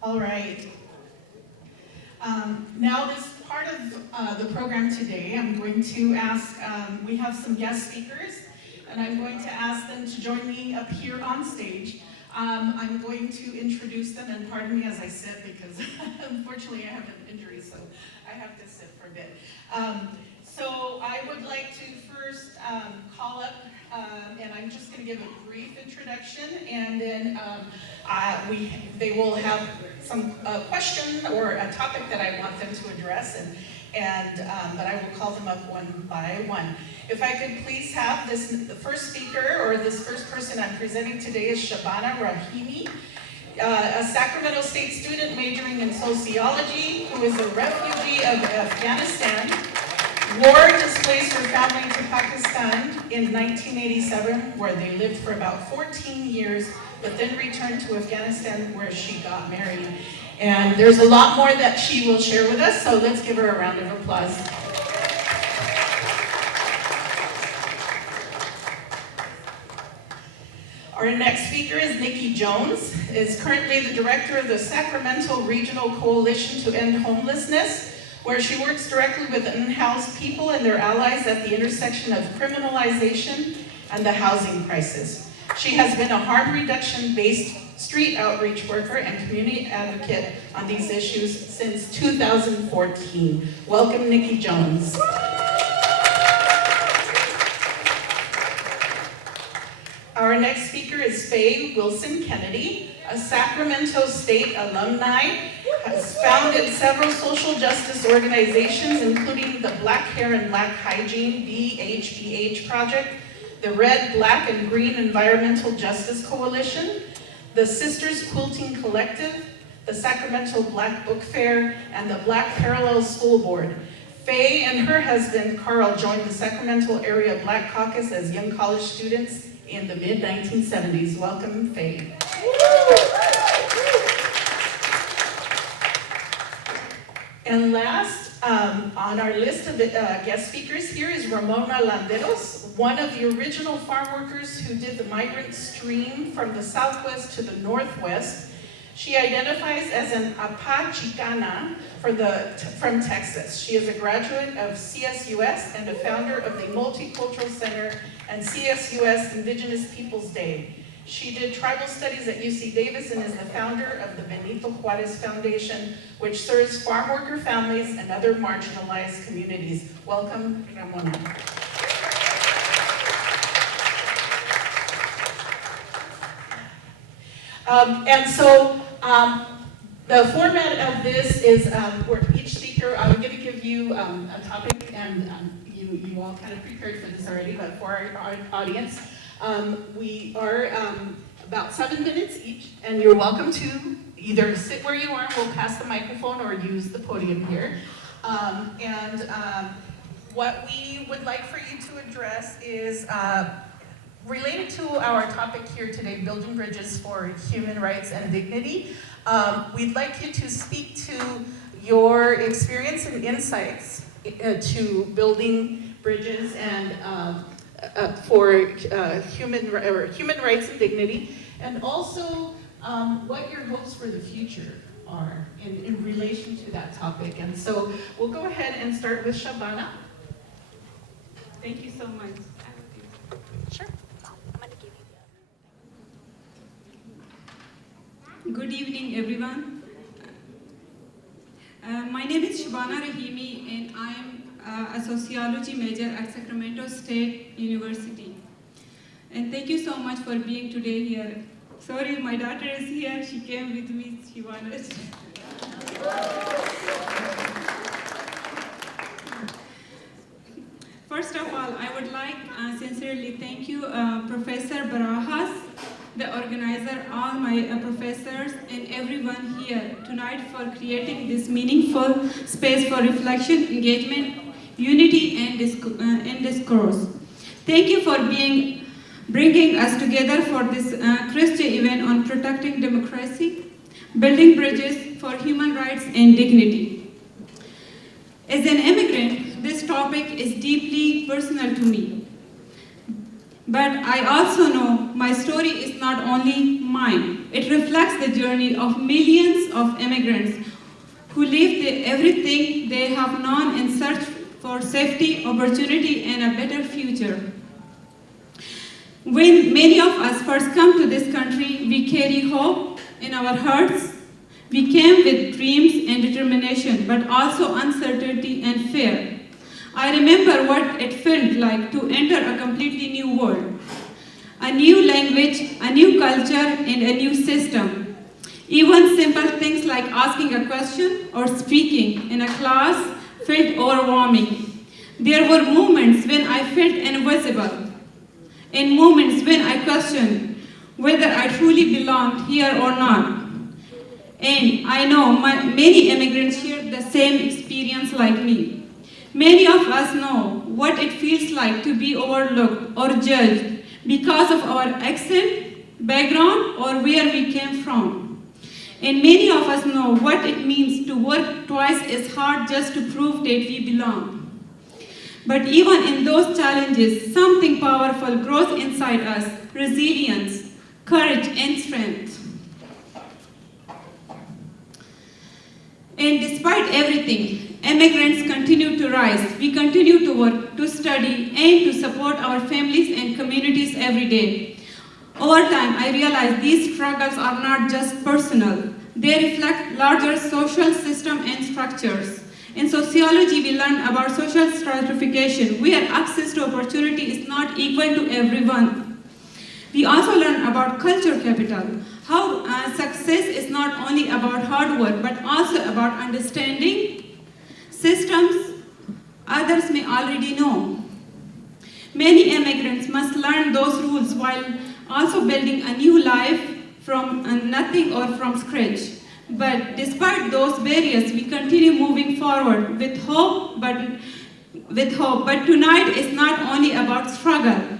All right. Now this part of the program today, I'm going to ask, we have some guest speakers, and I'm going to ask them to join me up here on stage. I'm going to introduce them, and pardon me as I sit because unfortunately I have an injury, so I have to sit for a bit. So I would like to first call up, and I'm just going to give a brief introduction, and then they will have some question or a topic that I want them to address, but I will call them up one by one. If I could please have the first speaker, or this first person I'm presenting today is Shabana Rahimi, a Sacramento State student majoring in sociology who is a refugee of Afghanistan. War displaced her family to Pakistan in 1987, where they lived for about 14 years, but then returned to Afghanistan where she got married. And there's a lot more that she will share with us, so let's give her a round of applause. Our next speaker is Nikki Jones, is currently the director of the Sacramento Regional Coalition to End Homelessness, where she works directly with unhoused people and their allies at the intersection of criminalization and the housing crisis. She has been a harm reduction-based street outreach worker and community advocate on these issues since 2014. Welcome, Nikki Jones. Our next speaker is Faye Wilson Kennedy, a Sacramento State alumni, has founded several social justice organizations, including the Black Hair and Black Hygiene BHBH Project, the Red, Black, and Green Environmental Justice Coalition, the Sisters Quilting Collective, the Sacramento Black Book Fair, and the Black Parallel School Board. Faye and her husband, Carl, joined the Sacramento Area Black Caucus as young college students in the mid-1970s. Welcome, Faye. And last on our list of guest speakers here is Ramona Landeros, one of the original farm workers who did the migrant stream from the southwest to the northwest. She identifies as an Apachicana from Texas. She is a graduate of CSUS and a founder of the Multicultural Center and CSUS Indigenous Peoples Day. She did tribal studies at UC Davis and is the founder of the Benito Juarez Foundation, which serves farm worker families and other marginalized communities. Welcome, Ramona. The format of this is where each speaker, I'm going to give you a topic, and you all kind of prepared for this already, but for our audience, we are about 7 minutes each, and you're welcome to either sit where you are, we'll pass the microphone, or use the podium here. What we would like for you to address is related to our topic here today, building bridges for human rights and dignity. We'd like you to speak to your experience and insights to building bridges and for human rights and dignity, and also what your hopes for the future are in relation to that topic. And so we'll go ahead and start with Shabana. Thank you so much. Sure. Good evening, everyone. My name is Shabana Rahimi, and I am a sociology major at Sacramento State University. And thank you so much for being today here. Sorry, my daughter is here. She came with me. She wanted. First of all, I would like sincerely thank you, Professor Barajas, the organizer, all my professors, and everyone here tonight for creating this meaningful space for reflection, engagement, unity, and discourse. Thank you for bringing us together for this CRISJ event on protecting democracy, building bridges for human rights and dignity. As an immigrant, this topic is deeply personal to me. But I also know my story is not only mine. It reflects the journey of millions of immigrants who leave everything they have known in search for safety, opportunity, and a better future. When many of us first come to this country, we carry hope in our hearts. We came with dreams and determination, but also uncertainty and fear. I remember what it felt like to enter a completely new world, a new language, a new culture, and a new system. Even simple things like asking a question or speaking in a class felt overwhelming. There were moments when I felt invisible, and moments when I questioned whether I truly belonged here or not. And I know many immigrants share the same experience like me. Many of us know what it feels like to be overlooked or judged because of our accent, background, or where we came from. And many of us know what it means to work twice as hard just to prove that we belong. But even in those challenges, something powerful grows inside us: resilience, courage, and strength. And despite everything, immigrants continue to rise. We continue to work, to study, and to support our families and communities every day. Over time, I realized these struggles are not just personal. They reflect larger social systems and structures. In sociology, we learn about social stratification, where access to opportunity is not equal to everyone. We also learn about culture capital, how success is not only about hard work, but also about understanding systems others may already know. Many immigrants must learn those rules while also building a new life from nothing or from scratch. But despite those barriers, we continue moving forward with hope. But tonight is not only about struggle.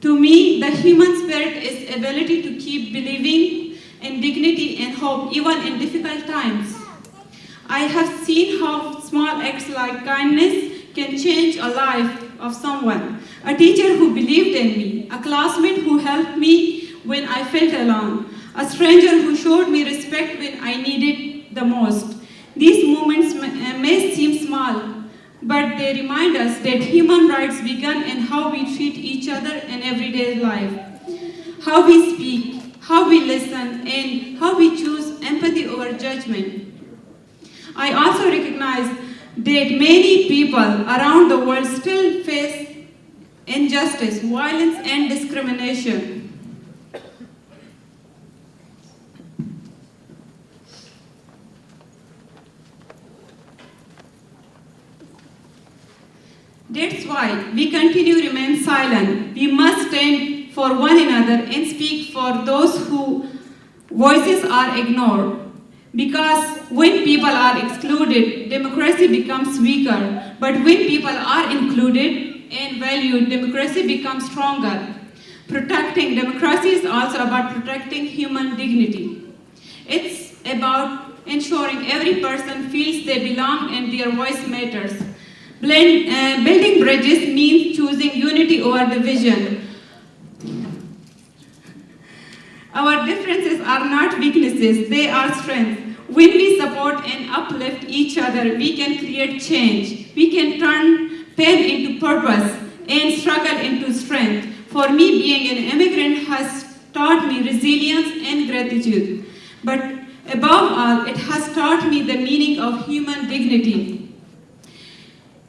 To me, the human spirit is ability to keep believing in dignity and hope even in difficult times. I have seen how small acts like kindness can change a life of someone. A teacher who believed in me, a classmate who helped me when I felt alone, a stranger who showed me respect when I needed the most. These moments may seem small, but they remind us that human rights begin in how we treat each other in everyday life, how we speak, how we listen, and how we choose empathy over judgment. I also recognize that many people around the world still face injustice, violence, and discrimination. That's why we continue to remain silent. We must stand for one another and speak for those whose voices are ignored. Because when people are excluded, democracy becomes weaker. But when people are included and valued, democracy becomes stronger. Protecting democracy is also about protecting human dignity. It's about ensuring every person feels they belong and their voice matters. Building bridges means choosing unity over division. Our differences are not weaknesses, they are strengths. When we support and uplift each other, we can create change. We can turn pain into purpose and struggle into strength. For me, being an immigrant has taught me resilience and gratitude. But above all, it has taught me the meaning of human dignity.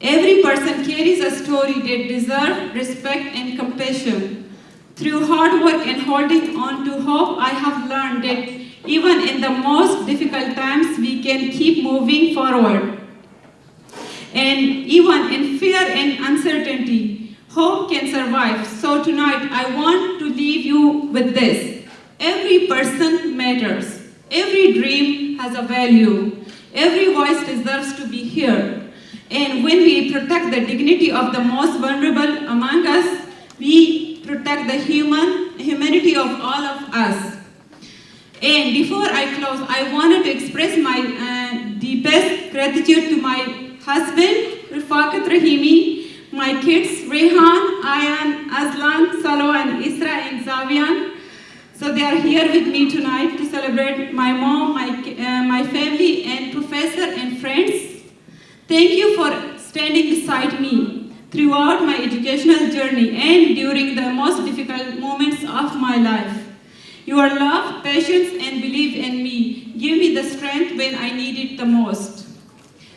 Every person carries a story that deserves respect and compassion. Through hard work and holding on to hope, I have learned that even in the most difficult times, we can keep moving forward. And even in fear and uncertainty, hope can survive. So tonight, I want to leave you with this. Every person matters. Every dream has a value. Every voice deserves to be heard. And when we protect the dignity of the most vulnerable among us, we protect the humanity of all of us. And before I close, I wanted to express my deepest gratitude to my husband, Rifaqat Rahimi, my kids, Rehan, Ayan, Aslan, Salo, and Isra, and Zavian. So they are here with me tonight to celebrate my mom, my family, and professor and friends. Thank you for standing beside me throughout my educational journey and during the most difficult moments of my life. Your love, patience, and belief in me give me the strength when I need it the most.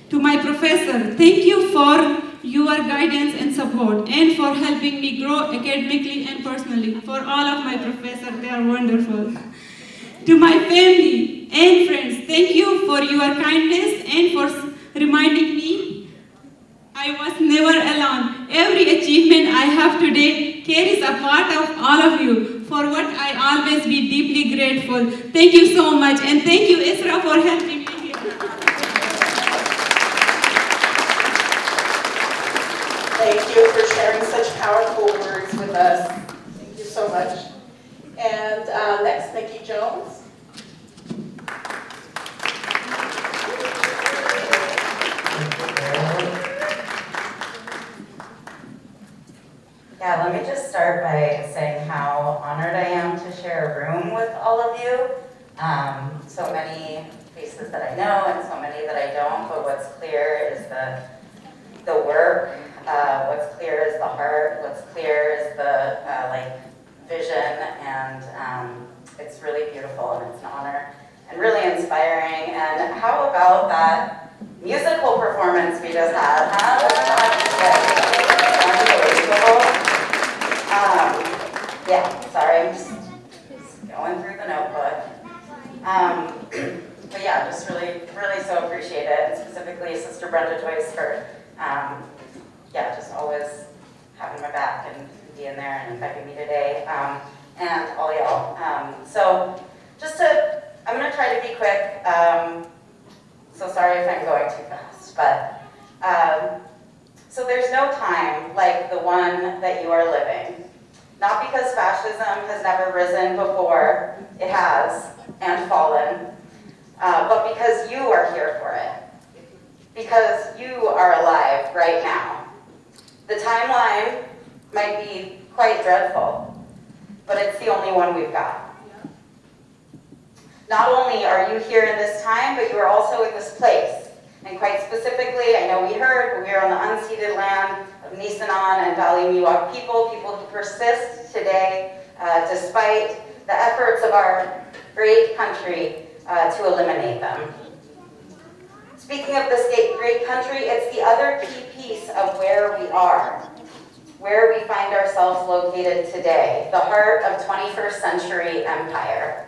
To my professor, thank you for your guidance and support and for helping me grow academically and personally. For all of my professors, they are wonderful. To my family and friends, thank you for your kindness and for reminding me I was never alone. Every achievement I have today carries a part of all of you, for what I always be deeply grateful. Thank you so much, and thank you, Isra, for helping me here. Thank you for sharing such powerful words with us. Thank you so much. And next, Nikki Jones. Yeah, let me just start by saying how honored I am to share a room with all of you. So many faces that I know and so many that I don't, but what's clear is the work, what's clear is the heart, what's clear is the vision, and it's really beautiful and it's an honor and really inspiring. And how about that musical performance we just had, huh? Unbelievable. Yeah, sorry, I'm just going through the notebook. But yeah, just really so appreciate it, and specifically Sister Brenda Joyce for, yeah, just always having my back and being there and inviting me today, and all y'all. So I'm gonna try to be quick, so sorry if I'm going too fast, but, so there's no time like the one that you are living. Not because fascism has never risen before, it has, and fallen, but because you are here for it. Because you are alive right now. The timeline might be quite dreadful, but it's the only one we've got. Not only are you here in this time, but you are also in this place. And quite specifically, I know we heard, but we are on the unceded land of Nisenan and Valley Miwok people who persist today despite the efforts of our great country to eliminate them. Speaking of this great country, it's the other key piece of where we are, where we find ourselves located today, the heart of 21st century empire.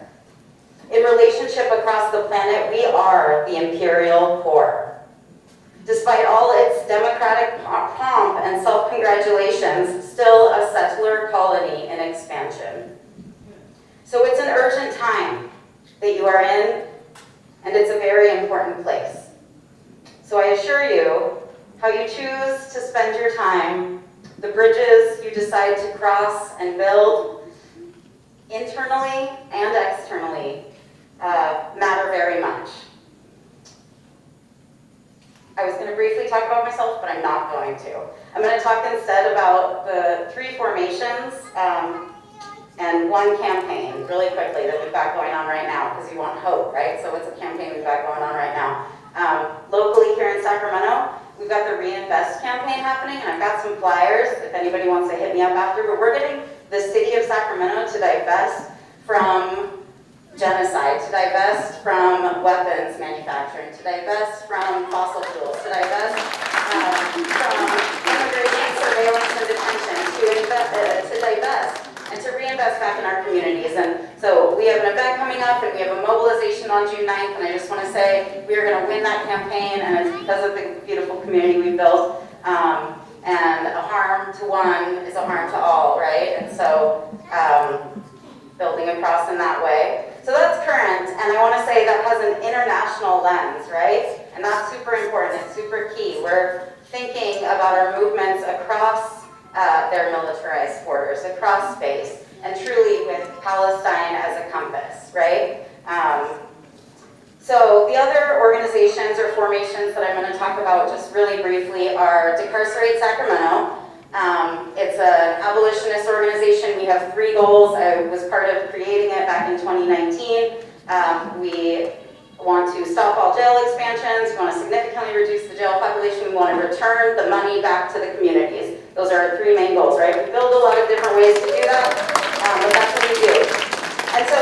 In relationship across the planet, we are the imperial core. Despite all its democratic pomp and self-congratulations, still a settler colony in expansion. So it's an urgent time that you are in, and it's a very important place. So I assure you, how you choose to spend your time, the bridges you decide to cross and build, internally and externally, matter very much. I was going to briefly talk about myself, but I'm not going to. I'm going to talk instead about the 3 formations and 1 campaign, really quickly, that we've got going on right now, because you want hope, right? So what's a campaign we've got going on right now? Locally here in Sacramento, we've got the Reinvest campaign happening, and I've got some flyers if anybody wants to hit me up after, but we're getting the city of Sacramento to divest from genocide, to divest from weapons manufacturing, to divest from fossil fuels, to divest from immigration surveillance and detention, to divest and to reinvest back in our communities. And so we have an event coming up, and we have a mobilization on June 9th, and I just want to say we are going to win that campaign, and it's because of the beautiful community we've built. And a harm to one is a harm to all, right? And so building across in that way. So that's current, and I want to say that has an international lens, right? And that's super important, it's super key. We're thinking about our movements across their militarized borders, across space, and truly with Palestine as a compass, right? So the other organizations or formations that I'm going to talk about just really briefly are Decarcerate Sacramento. It's an abolitionist organization. We have 3 goals. I was part of creating it back in 2019. We want to stop all jail expansions. We want to significantly reduce the jail population. We want to return the money back to the communities. Those are our 3 main goals, right? We build a lot of different ways to do that, but that's what we do. And And so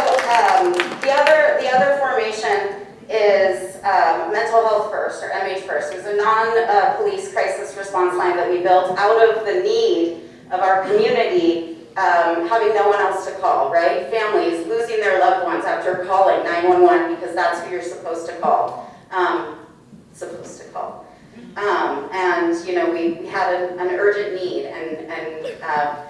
the other formation is Mental Health First, or MH First. It was a non-police crisis response line that we built out of the need of our community having no one else to call, right? Families losing their loved ones after calling 911 because that's who you're supposed to call. And you know, we had an urgent need and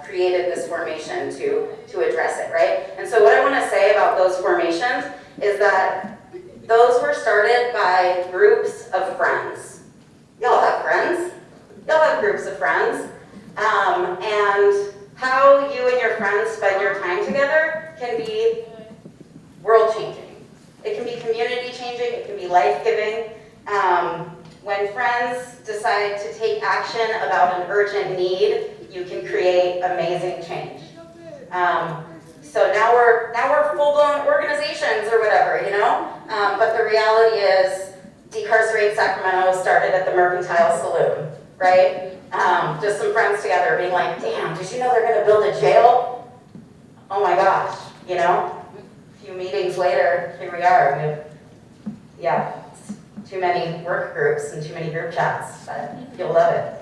created this formation to address it, right? And so what I want to say about those formations is that those were started by groups of friends. Y'all have friends. Y'all have groups of friends. And how you and your friends spend your time together can be world-changing. It can be community-changing. It can be life-giving. When friends decide to take action about an urgent need, you can create amazing change. So now we're full-blown organizations or whatever, you know? But the reality is, Decarcerate Sacramento started at the Mercantile Saloon, right? Just some friends together being like, damn, did you know they're gonna build a jail? Oh my gosh, you know? A few meetings later, here we are. Yeah, too many work groups and too many group chats, but you'll love it.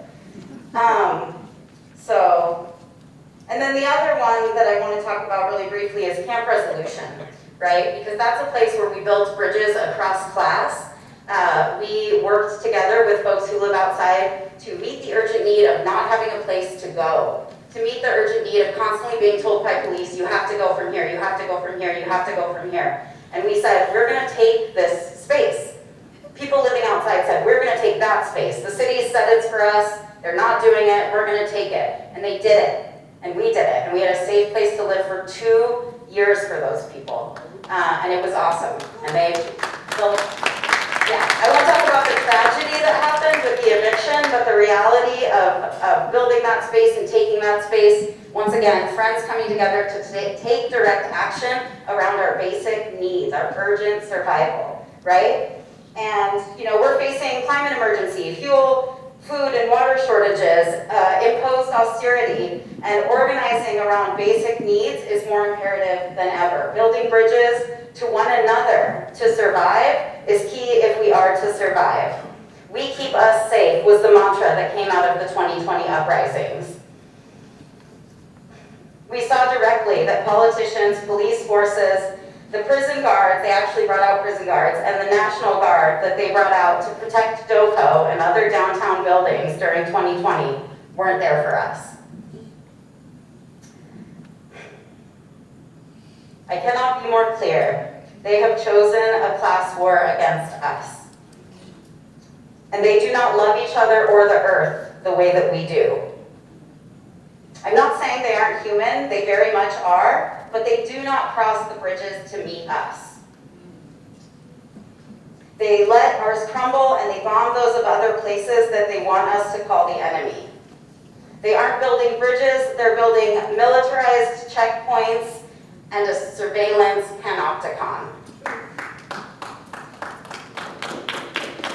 And then the other one that I want to talk about really briefly is Camp Resolution, right? Because that's a place where we built bridges across class. We worked together with folks who live outside to meet the urgent need of not having a place to go, to meet the urgent need of constantly being told by police, you have to go from here, you have to go from here, you have to go from here. And we said, we're going to take this space. People living outside said, we're going to take that space. The city said it's for us. They're not doing it. We're going to take it. And they did it. And we did it. And we had a safe place to live for 2 years for those people. And it was awesome. And they built, yeah. I won't talk about the tragedy that happened with the eviction, but the reality of building that space and taking that space. Once again, friends coming together to take direct action around our basic needs, our urgent survival, right? And, you know, we're facing climate emergency, fuel, food and water shortages, imposed austerity, and organizing around basic needs is more imperative than ever. Building bridges to one another to survive is key if we are to survive. We keep us safe was the mantra that came out of the 2020 uprisings. We saw directly that politicians, police forces, the prison guards, they actually brought out prison guards, and the National Guard that they brought out to protect DOCO and other downtown buildings during 2020 weren't there for us. I cannot be more clear. They have chosen a class war against us. And they do not love each other or the earth the way that we do. I'm not saying they aren't human, they very much are, but they do not cross the bridges to meet us. They let ours crumble and they bomb those of other places that they want us to call the enemy. They aren't building bridges, they're building militarized checkpoints and a surveillance panopticon.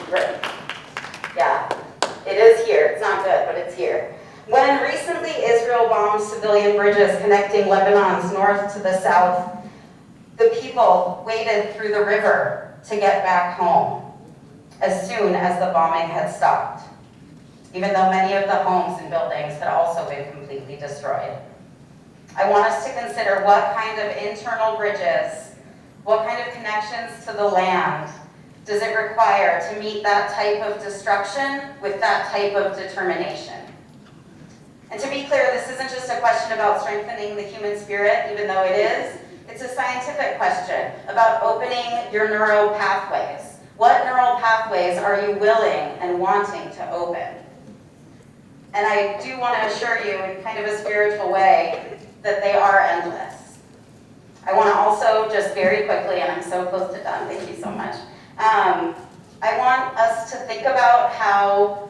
Right. Yeah, it is here. It's not good, but it's here. When recently Israel bombed civilian bridges connecting Lebanon's north to the south, the people waded through the river to get back home as soon as the bombing had stopped, even though many of the homes and buildings had also been completely destroyed. I want us to consider what kind of internal bridges, what kind of connections to the land does it require to meet that type of destruction with that type of determination. And to be clear, this isn't just a question about strengthening the human spirit, even though it is. It's a scientific question about opening your neural pathways. What neural pathways are you willing and wanting to open? And I do want to assure you in kind of a spiritual way that they are endless. I want to also just very quickly, and I'm so close to done, thank you so much. I want us to think about how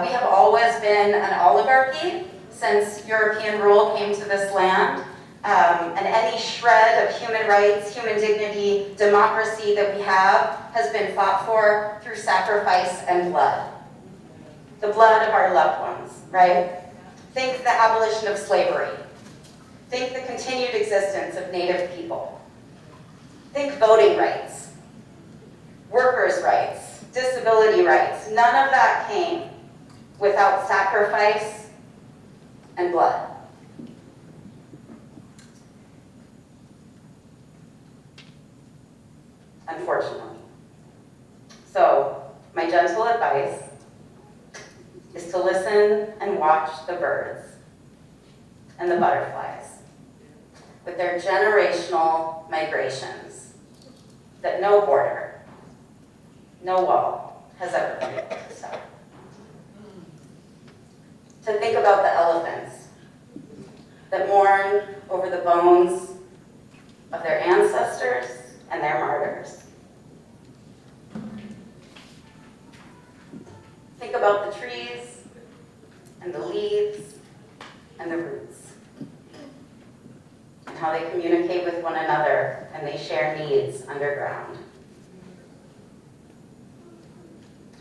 we have always been an oligarchy since European rule came to this land, and any shred of human rights, human dignity, democracy that we have has been fought for through sacrifice and blood. The blood of our loved ones, right? Think the abolition of slavery. Think the continued existence of Native people. Think voting rights, workers' rights, disability rights. None of that came without sacrifice and blood. Unfortunately. So, my gentle advice is to listen and watch the birds and the butterflies with their generational migrations that no border, no wall has ever been able to stop. To think about the elephants that mourn over the bones of their ancestors and their martyrs. Think about the trees and the leaves and the roots and how they communicate with one another and they share needs underground.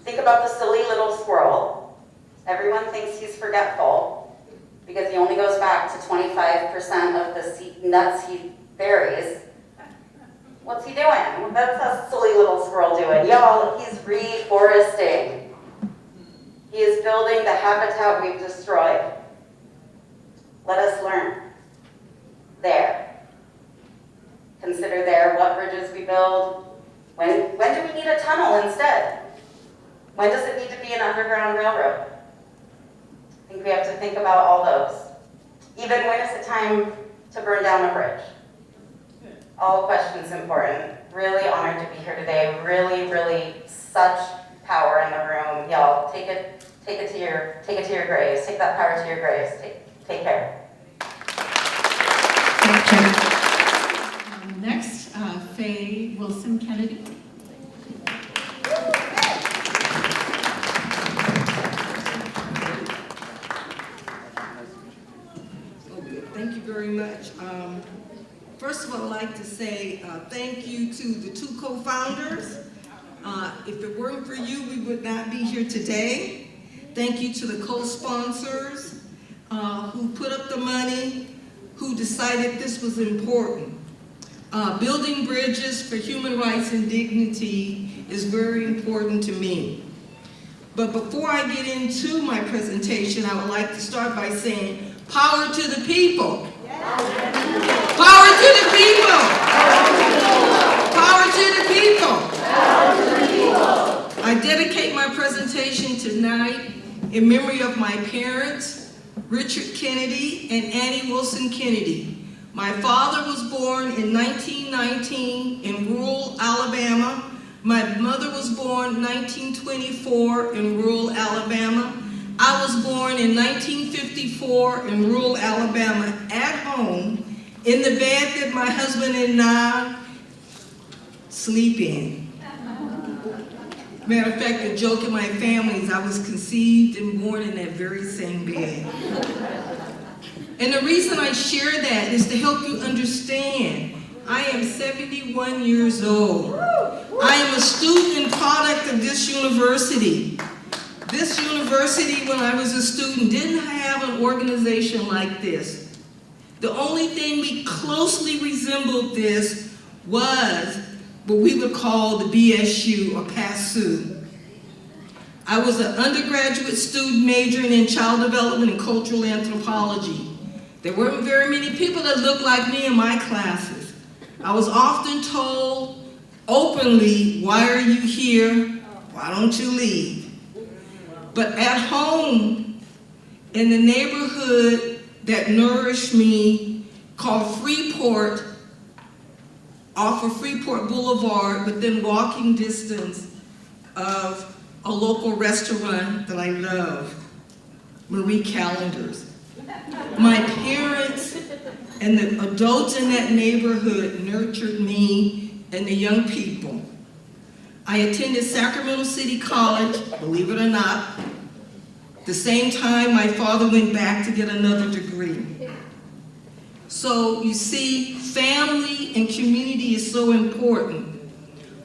Think about the silly little squirrel. Everyone thinks he's forgetful because he only goes back to 25% of the nuts he buries. What's he doing? That's a silly little squirrel doing. Y'all, he's reforesting. He is building the habitat we've destroyed. Let us learn. There. Consider there what bridges we build. When do we need a tunnel instead? When does it need to be an underground railroad? I think we have to think about all those. Even when is it time to burn down a bridge? All questions important. Really honored to be here today. Really, really such power in the room. Y'all, take it to your graves. Take that power to your graves. Take care. Next, Faye Wilson Kennedy. Thank you very much. First of all, I'd like to say thank you to the two co-founders. If it weren't for you, we would not be here today. Thank you to the co-sponsors who put up the money, who decided this was important. Building bridges for human rights and dignity is very important to me. But before I get into my presentation, I would like to start by saying, power to the people. Power to the people. Power to the people. I dedicate my presentation tonight in memory of my parents, Richard Kennedy and Annie Wilson Kennedy. My father was born in 1919 in rural Alabama. My mother was born in 1924 in rural Alabama. I was born in 1954 in rural Alabama at home in the bed that my husband and I sleep in. Matter of fact, the joke in my family is I was conceived and born in that very same bed. And the reason I share that is to help you understand. I am 71 years old. I am a student and product of this university. This university, when I was a student, didn't have an organization like this. The only thing we closely resembled this was what we would call the BSU or PASU. I was an undergraduate student majoring in child development and cultural anthropology. There weren't very many people that looked like me in my classes. I was often told openly, why are you here? Why don't you leave? But at home, in the neighborhood that nourished me, called Freeport, off of Freeport Boulevard, within walking distance of a local restaurant that I love, Marie Callender's. My parents and the adults in that neighborhood nurtured me and the young people. I attended Sacramento City College, believe it or not, the same time my father went back to get another degree. So you see, family and community is so important.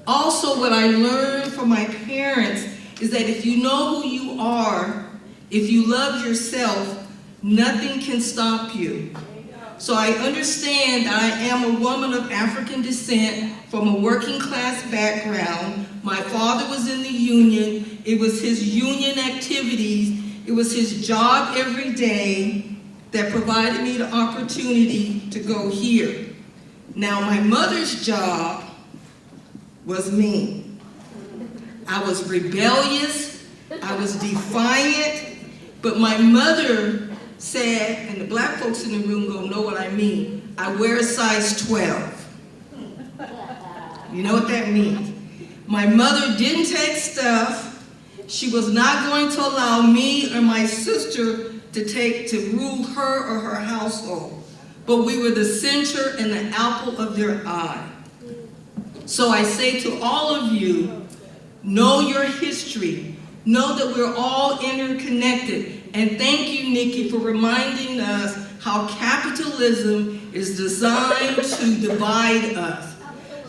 Also, what I learned from my parents is that if you know who you are, if you love yourself, nothing can stop you. So I understand that I am a woman of African descent from a working class background. My father was in the union. It was his union activities. It was his job every day that provided me the opportunity to go here. Now, my mother's job was me. I was rebellious, I was defiant, but my mother said, and the black folks in the room gonna know what I mean, I wear a size 12. You know what that means? My mother didn't take stuff. She was not going to allow me or my sister to rule her or her household. But we were the center and the apple of their eye. So I say to all of you, know your history. Know that we're all interconnected. And thank you, Nikki, for reminding us how capitalism is designed to divide us,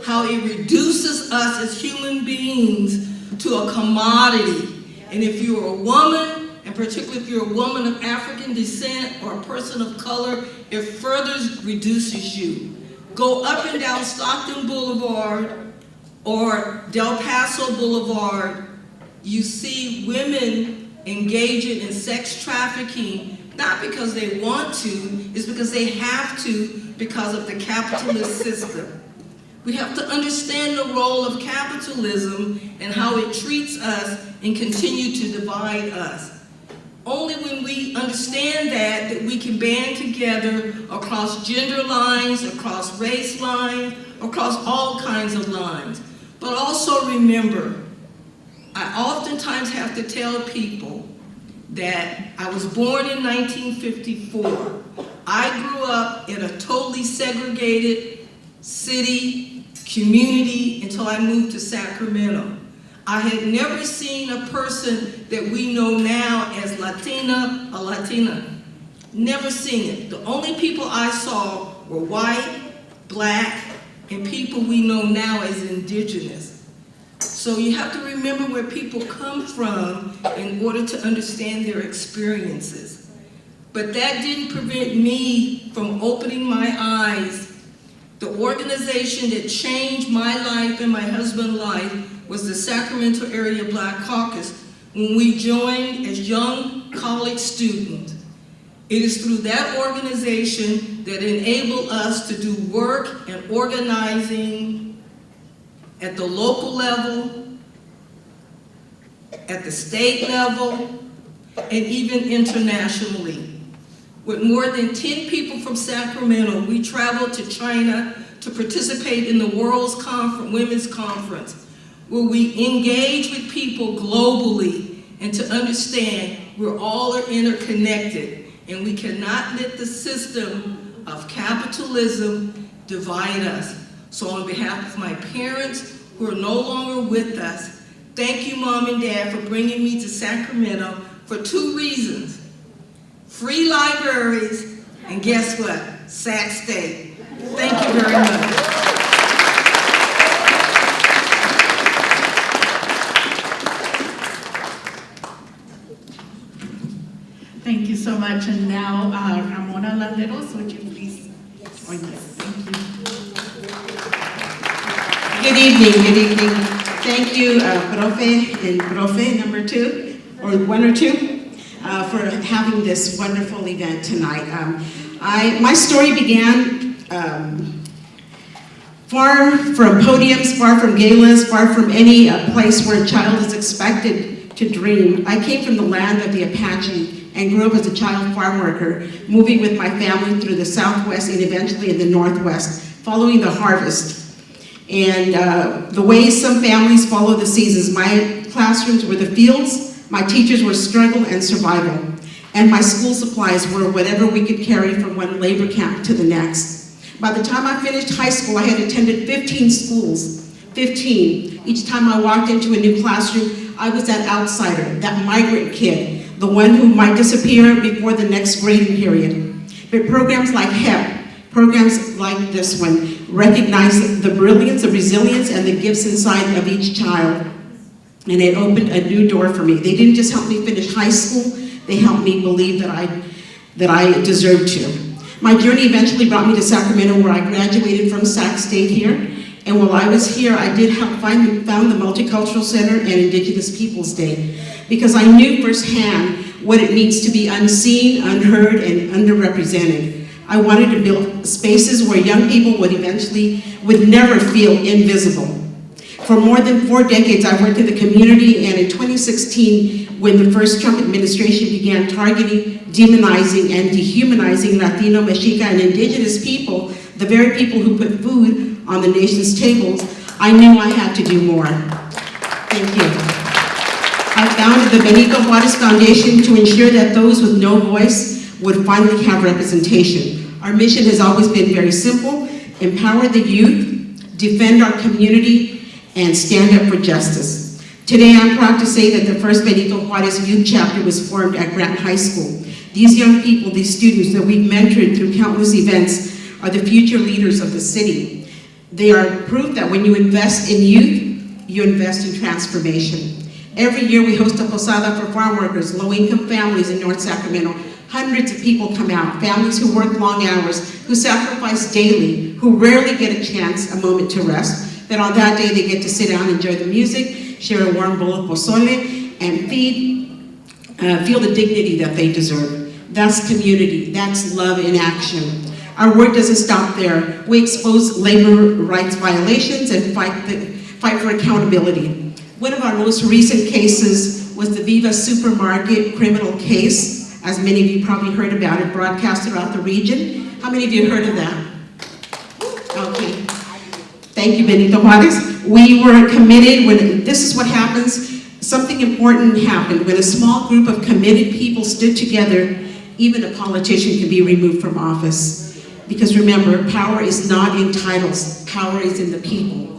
how it reduces us as human beings to a commodity. And if you're a woman, and particularly if you're a woman of African descent or a person of color, it further reduces you. Go up and down Stockton Boulevard or Del Paso Boulevard, you see women engaging in sex trafficking, not because they want to, it's because they have to because of the capitalist system. We have to understand the role of capitalism and how it treats us and continue to divide us. Only when we understand that we can band together across gender lines, across race lines, across all kinds of lines. But also remember, I oftentimes have to tell people that I was born in 1954. I grew up in a totally segregated city, community, until I moved to Sacramento. I had never seen a person that we know now as Latina or Latina. Never seen it. The only people I saw were white, black, and people we know now as indigenous. So you have to remember where people come from in order to understand their experiences. But that didn't prevent me from opening my eyes. The organization that changed my life and my husband's life was the Sacramento Area Black Caucus when we joined as young college students. It is through that organization that enabled us to do work and organizing at the local level, at the state level, and even internationally. With more than 10 people from Sacramento, we traveled to China to participate in the World's Women's Conference, where we engage with people globally and to understand we're all interconnected and we cannot let the system of capitalism divide us. So on behalf of my parents who are no longer with us, thank you, Mom and Dad, for bringing me to Sacramento for 2 reasons. Free libraries, and guess what? Sac State. Thank you very much. Thank you so much. And now, Ramona Landeros, would you please join us? Thank you. Good evening, good evening. Thank you, Profe and Profe number 2, or 1 or 2, for having this wonderful event tonight. My story began far from podiums, far from galas, far from any place where a child is expected to dream. I came from the land of the Apache and grew up as a child farm worker, moving with my family through the Southwest and eventually in the Northwest, following the harvest. And the way some families follow the seasons, my classrooms were the fields, my teachers were struggle and survival, and my school supplies were whatever we could carry from one labor camp to the next. By the time I finished high school, I had attended 15 schools, 15. Each time I walked into a new classroom, I was that outsider, that migrant kid, the one who might disappear before the next grading period. But programs like HEP, programs like this one, recognize the brilliance, the resilience, and the gifts inside of each child. And it opened a new door for me. They didn't just help me finish high school, they helped me believe that I deserved to. My journey eventually brought me to Sacramento, where I graduated from Sac State here. And while I was here, I did help found the Multicultural Center and Indigenous Peoples Day, because I knew firsthand what it means to be unseen, unheard, and underrepresented. I wanted to build spaces where young people would never feel invisible. For more than 4 decades, I worked in the community, and in 2016, when the first Trump administration began targeting, demonizing, and dehumanizing Latino, Mexica, and Indigenous people, the very people who put food on the nation's tables, I knew I had to do more. Thank you. I founded the Benito Juarez Foundation to ensure that those with no voice would finally have representation. Our mission has always been very simple: empower the youth, defend our community, and stand up for justice. Today, I'm proud to say that the first Benito Juarez Youth Chapter was formed at Grant High School. These young people, these students that we've mentored through countless events, are the future leaders of the city. They are proof that when you invest in youth, you invest in transformation. Every year we host a posada for farm workers, low-income families in North Sacramento. Hundreds of people come out, families who work long hours, who sacrifice daily, who rarely get a chance, a moment to rest, that on that day they get to sit down, enjoy the music, share a warm bowl of pozole, and feel the dignity that they deserve. That's community, that's love in action. Our work doesn't stop there. We expose labor rights violations and fight for accountability. One of our most recent cases was the Viva Supermarket criminal case. As many of you probably heard about it, broadcast throughout the region. How many of you heard of that? Okay. Thank you, Benito Juarez. We were committed when, this is what happens, something important happened. When a small group of committed people stood together, even a politician can be removed from office. Because remember, power is not in titles, power is in the people.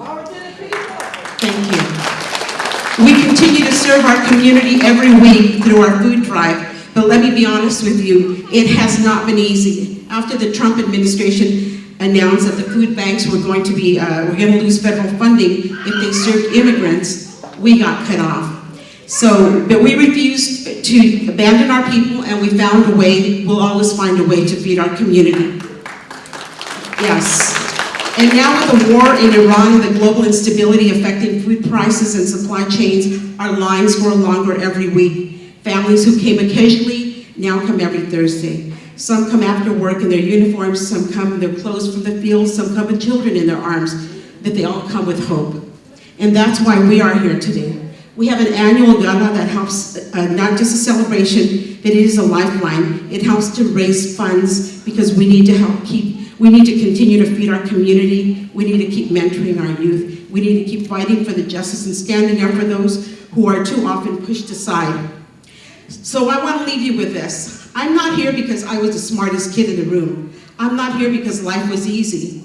Thank you. We continue to serve our community every week through our food drive, but let me be honest with you, it has not been easy. After the Trump administration announced that the food banks were going to lose federal funding if they served immigrants, we got cut off. But we refused to abandon our people, and we found a way. We'll always find a way to feed our community. Yes. And now with the war in Iran and the global instability affecting food prices and supply chains, our lines grow longer every week. Families who came occasionally now come every Thursday. Some come after work in their uniforms, some come in their clothes from the fields, some come with children in their arms, but they all come with hope. And that's why we are here today. We have an annual gala that helps, not just a celebration, but it is a lifeline. It helps to raise funds because we need to continue to feed our community. We need to keep mentoring our youth. We need to keep fighting for the justice and standing up for those who are too often pushed aside. So I want to leave you with this. I'm not here because I was the smartest kid in the room. I'm not here because life was easy.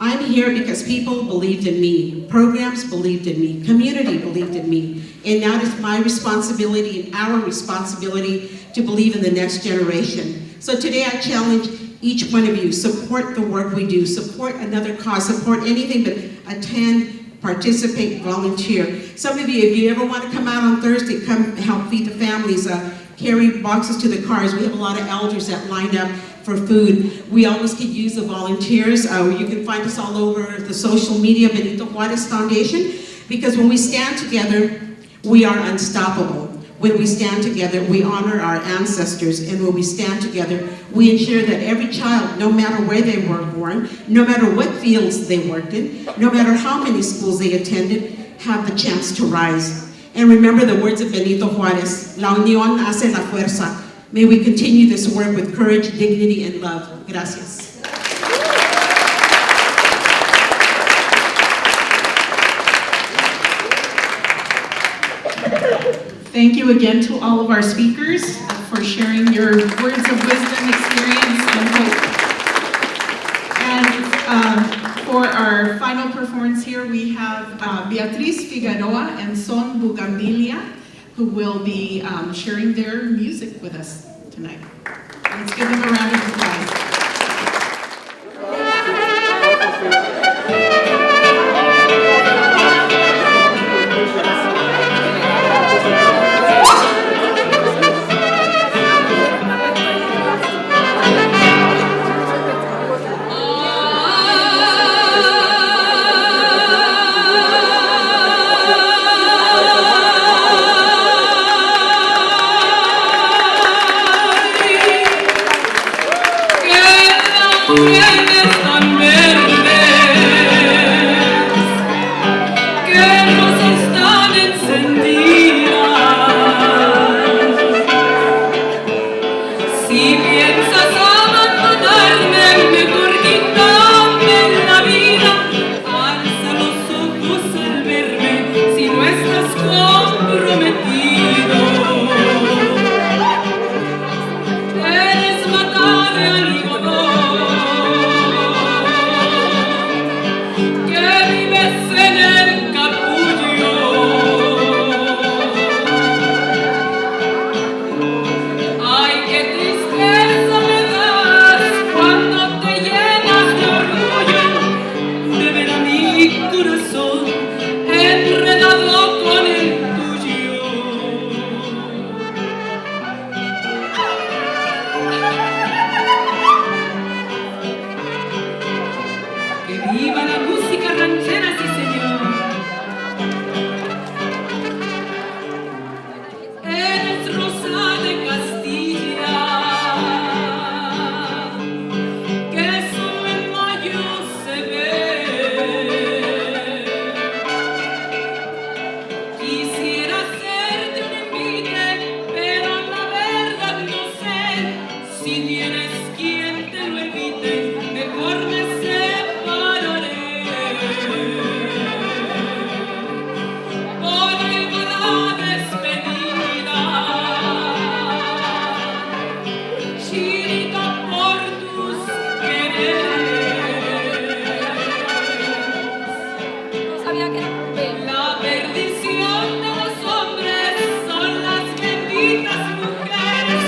I'm here because people believed in me, programs believed in me, community believed in me, and now it's my responsibility and our responsibility to believe in the next generation. So today I challenge each one of you, support the work we do, support another cause, support anything but attend, participate, volunteer. Some of you, if you ever want to come out on Thursday, come help feed the families, carry boxes to the cars. We have a lot of elders that line up for food. We always could use the volunteers. You can find us all over the social media, Benito Juarez Foundation, because when we stand together, we are unstoppable. When we stand together, we honor our ancestors, and when we stand together, we ensure that every child, no matter where they were born, no matter what fields they worked in, no matter how many schools they attended, have the chance to rise. And remember the words of Benito Juarez, La unión hace la fuerza. May we continue this work with courage, dignity, and love. Gracias. Thank you again to all of our speakers for sharing your words of wisdom, experience, and hope. And for our final performance here, we have Beatriz Figueroa and Son Bugambilia, who will be sharing their music with us tonight. Let's give them a round of applause. Tienes tan verdes, que rosas tan encendidas. Si piensas abandonarme, mejor quítame la vida. Alza los ojos al verme, si no estás comprometido. Eres mata de algodón, que vives en el capullo. Ay, qué tristeza me das cuando te llenas de orgullo de ver a mi corazón enredado con el tuyo. Que viva la música ranchera, sí señor. Eres rosa de Castilla, que solo en mayo se ve. Quisiera hacerte un envidia, pero la verdad no sé si tienes quien te lo evite. Mejor me separaré. Por ahí va la despedida, chinita por tus quereres. No sabía que era mujer. La perdición de los hombres son las benditas mujeres,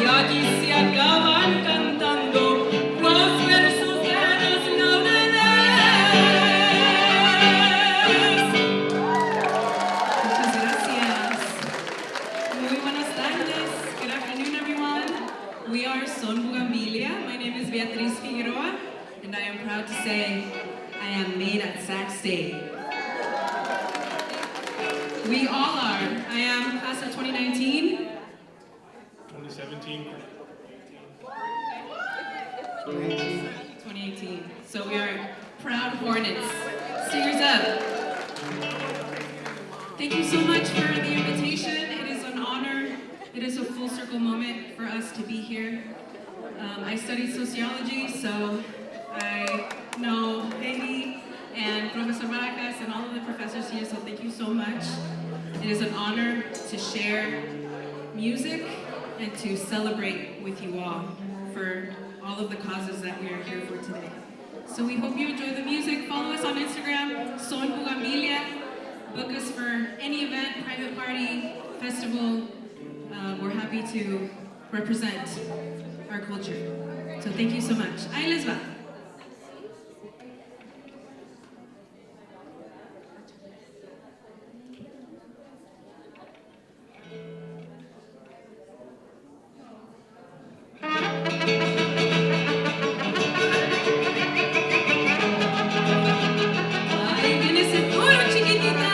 y allí se acaban cantando los versos de los laureles. Muchas gracias. Muy buenas tardes. Good afternoon, everyone. We are Son Bugambilia. My name is Beatriz Figueroa, and I am proud to say I am made at Sac State. We all are. I am class of 2019. 2017. 2018. So we are proud Hornets. Stingers up. Thank you so much for the invitation. It is an honor. It is a full circle moment for us to be here. I studied sociology, so I know Peggy and Professor Maracas and all of the professors here, so thank you so much. It is an honor to share music and to celebrate with you all for all of the causes that we are here for today. So we hope you enjoy the music. Follow us on Instagram, Son Bugambilia. Book us for any event, private party, festival. We're happy to represent our culture. So thank you so much. Ahí les va. Ahí viene ese coro, chiquitita.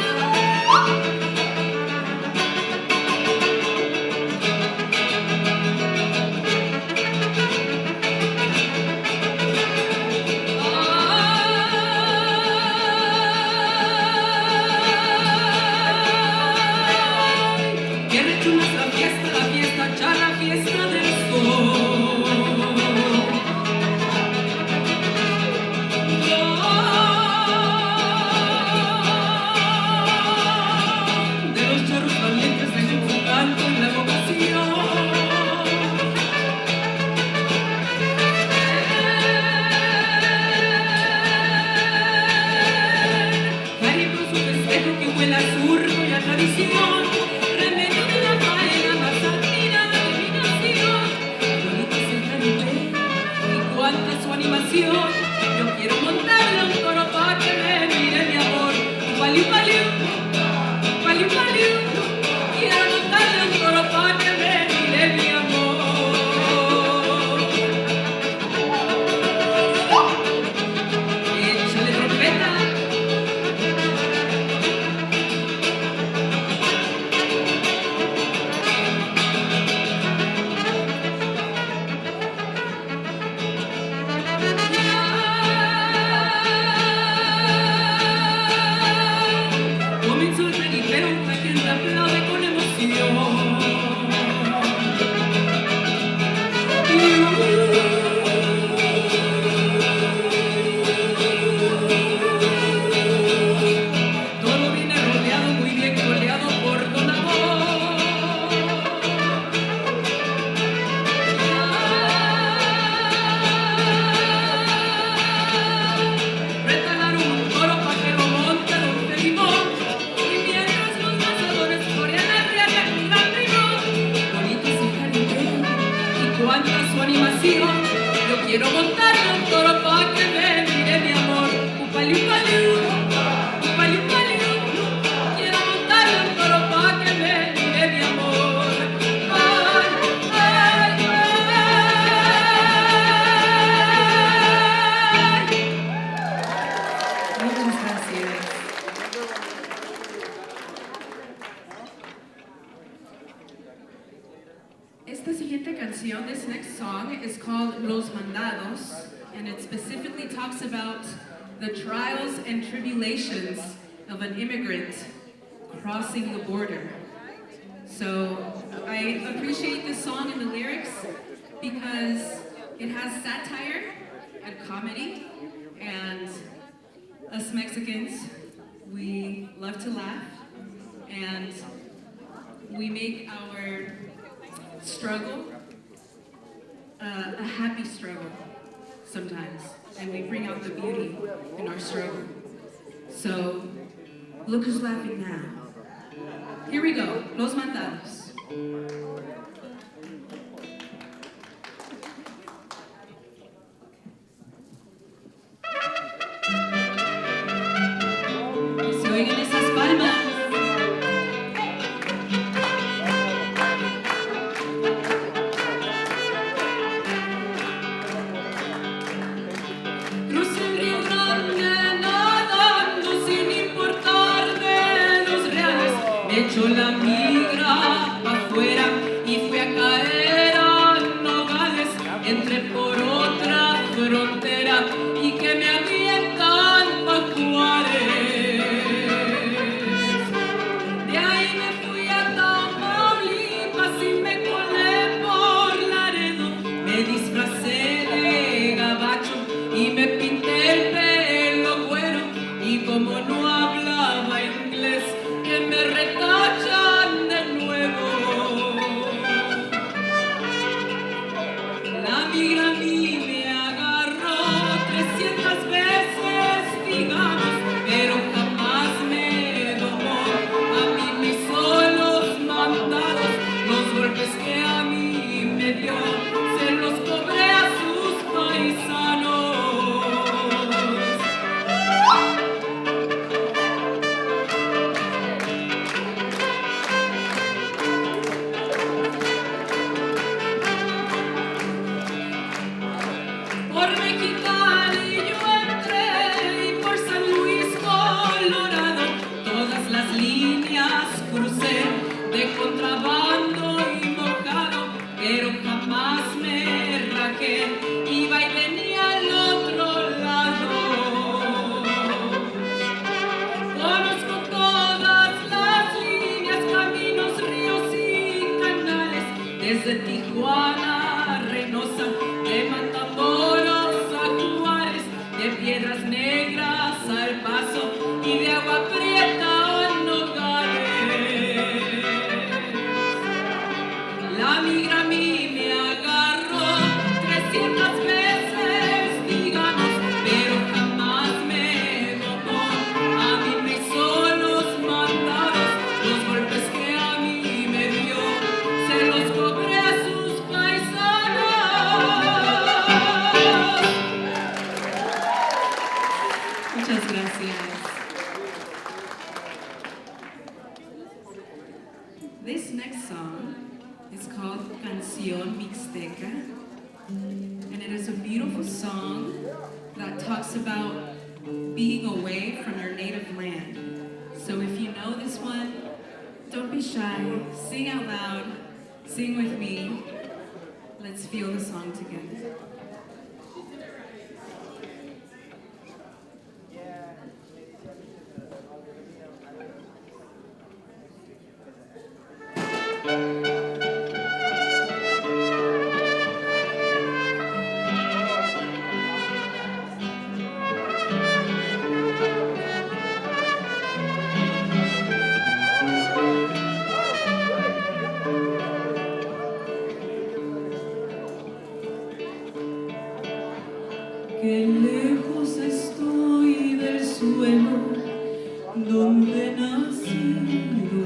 aguanta su animación. Yo quiero montarle un toro pa' que me mire mi amor. Upali, upali, upali, upali. Quiero montarle un toro pa' que me mire mi amor. Ay, ay, ay. Muchas gracias. Esta siguiente canción, this next song, is called Los Mandados, and it specifically talks about the trials and tribulations of an immigrant crossing the border. So I appreciate this song and the lyrics because it has satire and comedy, and us Mexicans, we love to laugh, and we make our struggle a happy struggle sometimes, and we bring out the beauty in our struggle. So look who's laughing now. Here we go, Los Mandados. Se oigan esas palmas. Crucé el Río Grande nadando sin importarme los reales. Me echó la migra pa' afuera y fui a caer a Nogales. Entré por otra frontera y que me avientan pa' Juárez. De ahí me fui a Tamaulipas y me colé por Laredo. Me disfracé de gabacho y me pinté el pelo güero. Y como no hablaba inglés, que me retachan de nuevo. La migra a mí me agarró 300 veces, digamos, pero jamás me domó. A mí me hizo los mandados, los golpes que a mí me dio, se los cobré a sus paisanos. Por Mexicali yo entré y por San Luis Colorado todas las líneas crucé de contrabando y mojado, pero jamás me rajé, iba y venía al otro lado. Conozco todas las líneas, caminos, ríos y canales, desde Tijuana a Reynosa, de Matamoros a Juárez, de Piedras Negras al Paso y de Agua Prieta a Nogales. La migra a mí me agarró 300 veces, digamos, pero jamás me domó. A mí me hizo los mandados, los golpes que a mí me dio, se los cobré a sus paisanos. Muchas gracias. This next song is called Canción Mixteca, and it is a beautiful song that talks about being away from your native land. So if you know this one, don't be shy, sing out loud, sing with me. Let's feel the song together. Qué lejos estoy del suelo donde he nacido.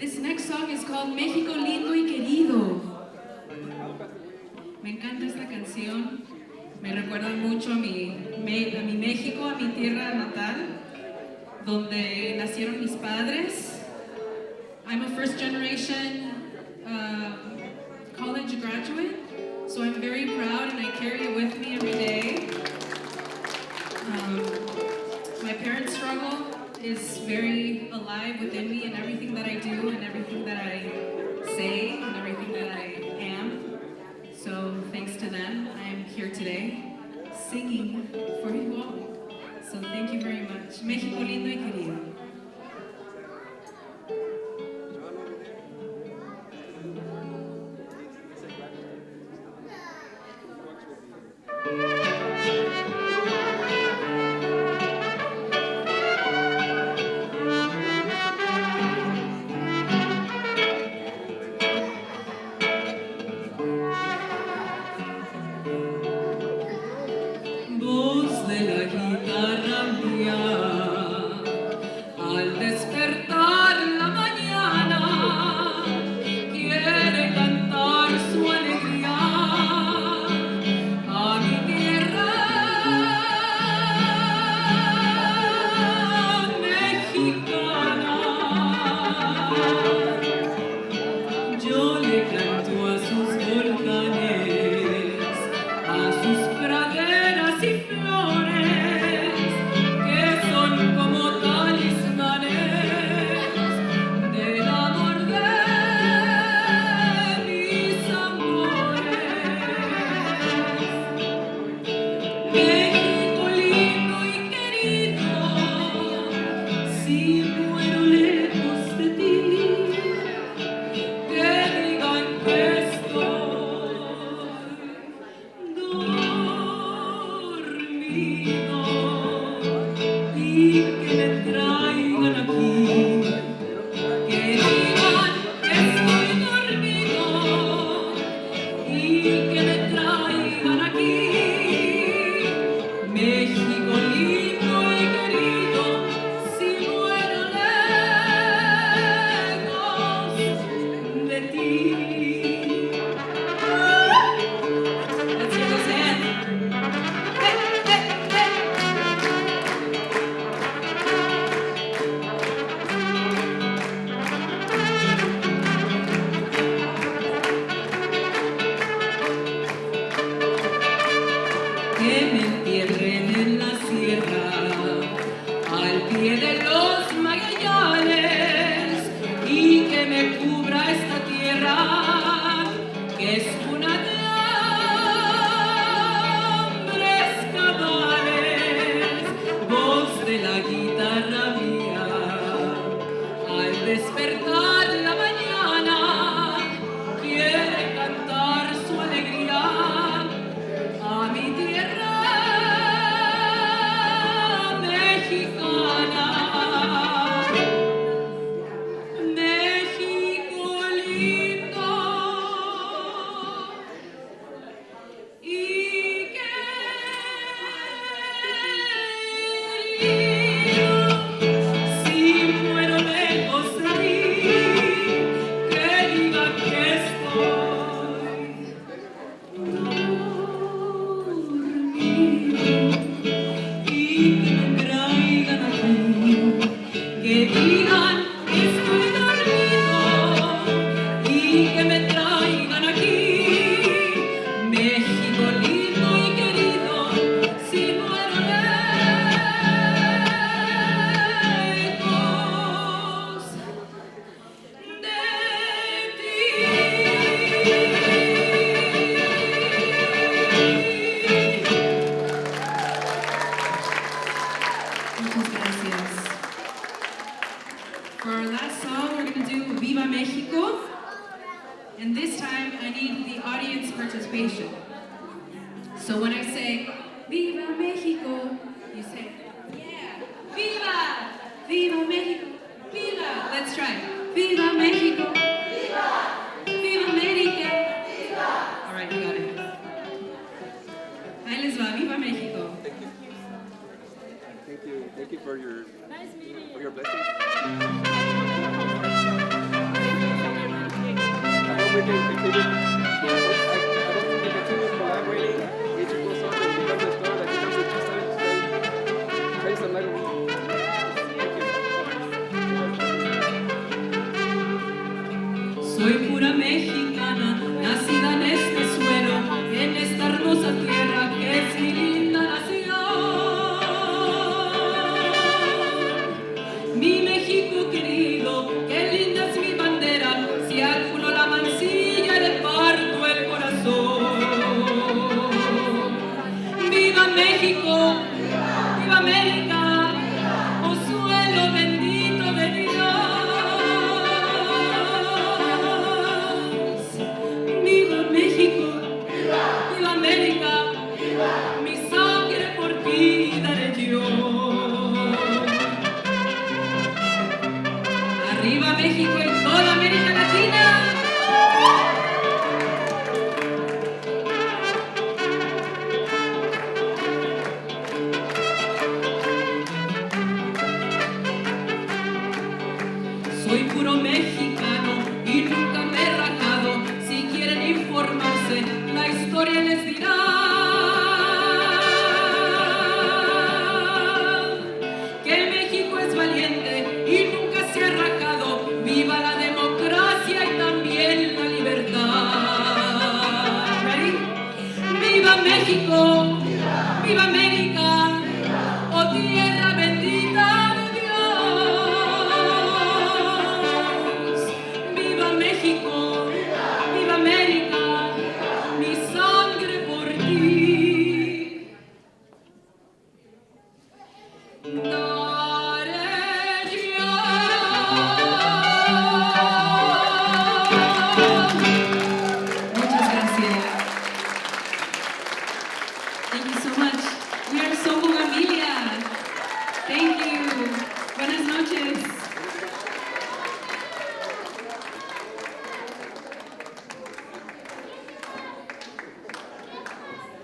This next song is called México Lindo y Querido. Me encanta esta canción. Me recuerda mucho a mi México, a mi tierra natal, donde nacieron mis padres. I'm a first generation college graduate, so I'm very proud and I carry it with me every day. My parents' struggle is very alive within me in everything that I do and everything that I say and everything that I am. So thanks to them, I am here today singing for you all. So thank you very much. México lindo y querido. Voz de la guitarra mía, al despertar la mañana, quiere cantar su alegría a mi tierra mexicana. Yo le canto a sus volcanes, a sus praderas y flores, que son como talismanes del amor de mis amores. México lindo y querido, si muero lejos de ti, que digan que estoy dormido y que me traigan aquí, que digan que estoy dormido y que me traigan aquí. México lindo y querido, si muero lejos de ti. Let's hear those hands. Hey, hey, que me entierren en la sierra, al pie de los Magallanes, y que me cubra esta tierra, que es una de hombres cabales. Voz de la guitarra mía, al despertar la mañana, quiere cantar su alegría a mi tierra mexicana. México lindo y querido, si muero lejos de ti, que digan que estoy y que me traigan aquí, que digan que estoy dormido y que me traigan aquí. México lindo y querido, si muero lejos de ti. Muchas gracias. For our last song, we're going to do Viva Mexico. And this time, I need the audience participation. So when I say, Viva Mexico, you say, yeah, Viva! Viva Mexico! Viva! Let's try. Viva Mexico! Viva! Viva América! Viva! All right, you got it. Ahí les va, Viva Mexico. Thank you for your blessings. we can continue. I hope we can continue collaborating, get you close up and become the store that becomes a true sign, shine some light on me. Soy pura mexicana, nacida en este suelo, en esta hermosa tierra que es mi linda nación. Mi México querido, qué linda es mi bandera, si al culo la mancilla le parto el corazón. ¡Viva México! ¡Viva América! ¡Oh suelo bendito de Dios! ¡Viva México! ¡Viva América! Mi sangre por ti daré yo. ¡Arriba México y toda América Latina! Soy puro mexicano y nunca me he rajado. Si quieren informarse, la historia les dirá que México es valiente y nunca se ha rajado. Viva la democracia y también la libertad. ¿Ready? ¡Viva México! ¡Viva América! ¡Oh tierra bendita de Dios! ¡Viva México! ¡Viva América! Mi sangre por ti daré yo. Muchas gracias. Thank you so much. We are so familia. Thank you. Buenas noches.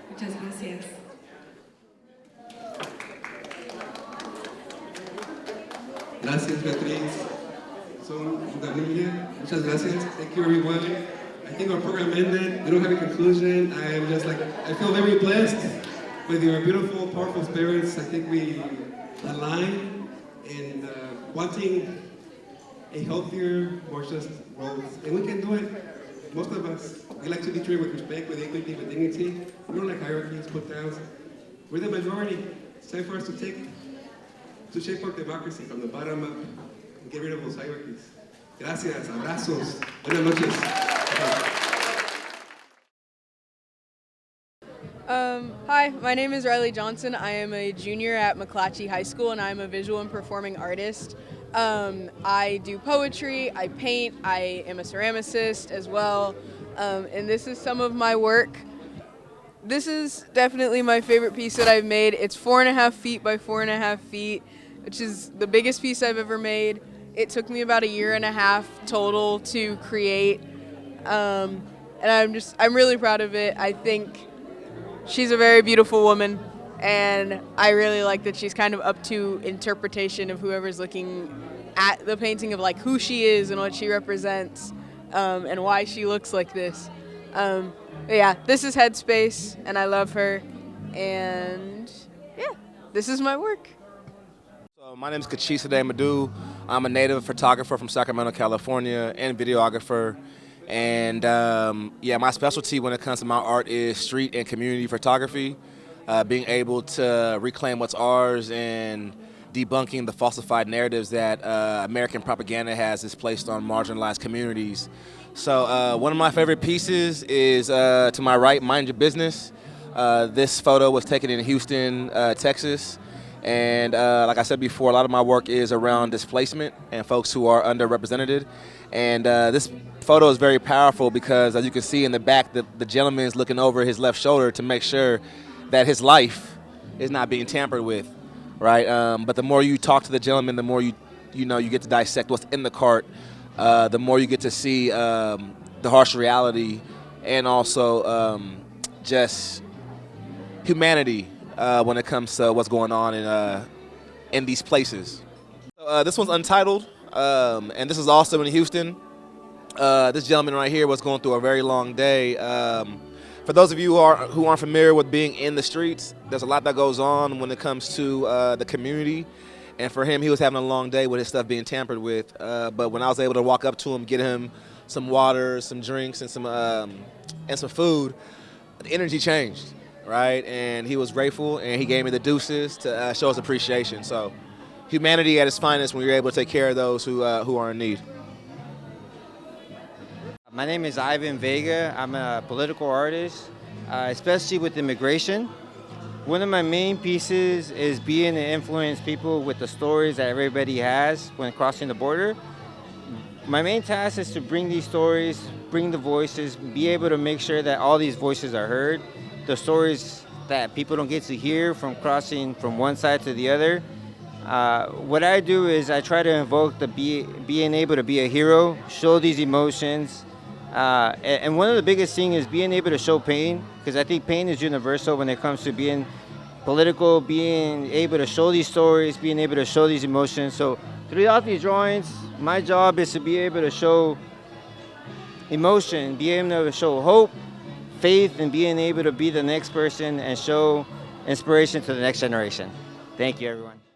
Muchas gracias. Gracias, Beatriz. Son familia. Muchas gracias. Thank you, everyone. I think our program ended. We don't have a conclusion. I am just like, I feel very blessed with your beautiful, powerful spirits. I think we align in wanting a healthier, more just world. And we can do it. Most of us, we like to be treated with respect, with equity, with dignity. We don't like hierarchies, put downs. We're the majority. It's time for us to shape our democracy from the bottom up and get rid of those hierarchies. Gracias, abrazos, buenas noches. Hi, my name is Riley Johnson. I am a junior at McClatchy High School and I'm a visual and performing artist. I do poetry, I paint, I am a ceramicist as well, and this is some of my work. This is definitely my favorite piece that I've made. It's 4.5 feet by 4.5 feet, which is the biggest piece I've ever made. It took me about 1.5 years total to create, and I'm really proud of it. I think she's a very beautiful woman, and I really like that she's kind of up to interpretation of whoever's looking at the painting of like who she is and what she represents, and why she looks like this. But yeah, this is Headspace, and I love her, and yeah, this is my work. So my name is CRISJ Madu. I'm a native photographer from Sacramento, California, and videographer. And yeah, my specialty when it comes to my art is street and community photography, being able to reclaim what's ours and debunking the falsified narratives that American propaganda has displaced on marginalized communities. So one of my favorite pieces is to my right, Mind Your Business. This photo was taken in Houston, Texas. And like I said before, a lot of my work is around displacement and folks who are underrepresented. And this photo is very powerful because, as you can see in the back, the gentleman is looking over his left shoulder to make sure that his life is not being tampered with, right? But the more you talk to the gentleman, the more you get to dissect what's in the cart, the more you get to see the harsh reality and also just humanity when it comes to what's going on in these places. This one's untitled, and this is also in Houston. this gentleman right here was going through a very long day. For those of you who aren't familiar with being in the streets, there's a lot that goes on when it comes to the community. And for him, he was having a long day with his stuff being tampered with. But when I was able to walk up to him, get him some water, some drinks, and some food, the energy changed, right? And he was grateful, and he gave me the deuces to show his appreciation. So humanity at its finest when you're able to take care of those who are in need. My name is Ivan Vega. I'm a political artist, especially with immigration. One of my main pieces is being to influence people with the stories that everybody has when crossing the border. My main task is to bring these stories, bring the voices, be able to make sure that all these voices are heard, the stories that people don't get to hear from crossing from one side to the other. What I do is I try to invoke being able to be a hero, show these emotions, and one of the biggest things is being able to show pain, because I think pain is universal when it comes to being political, being able to show these stories, being able to show these emotions. So throughout these drawings, my job is to be able to show emotion, be able to show hope, faith, and being able to be the next person and show inspiration to the next generation. Thank you, everyone.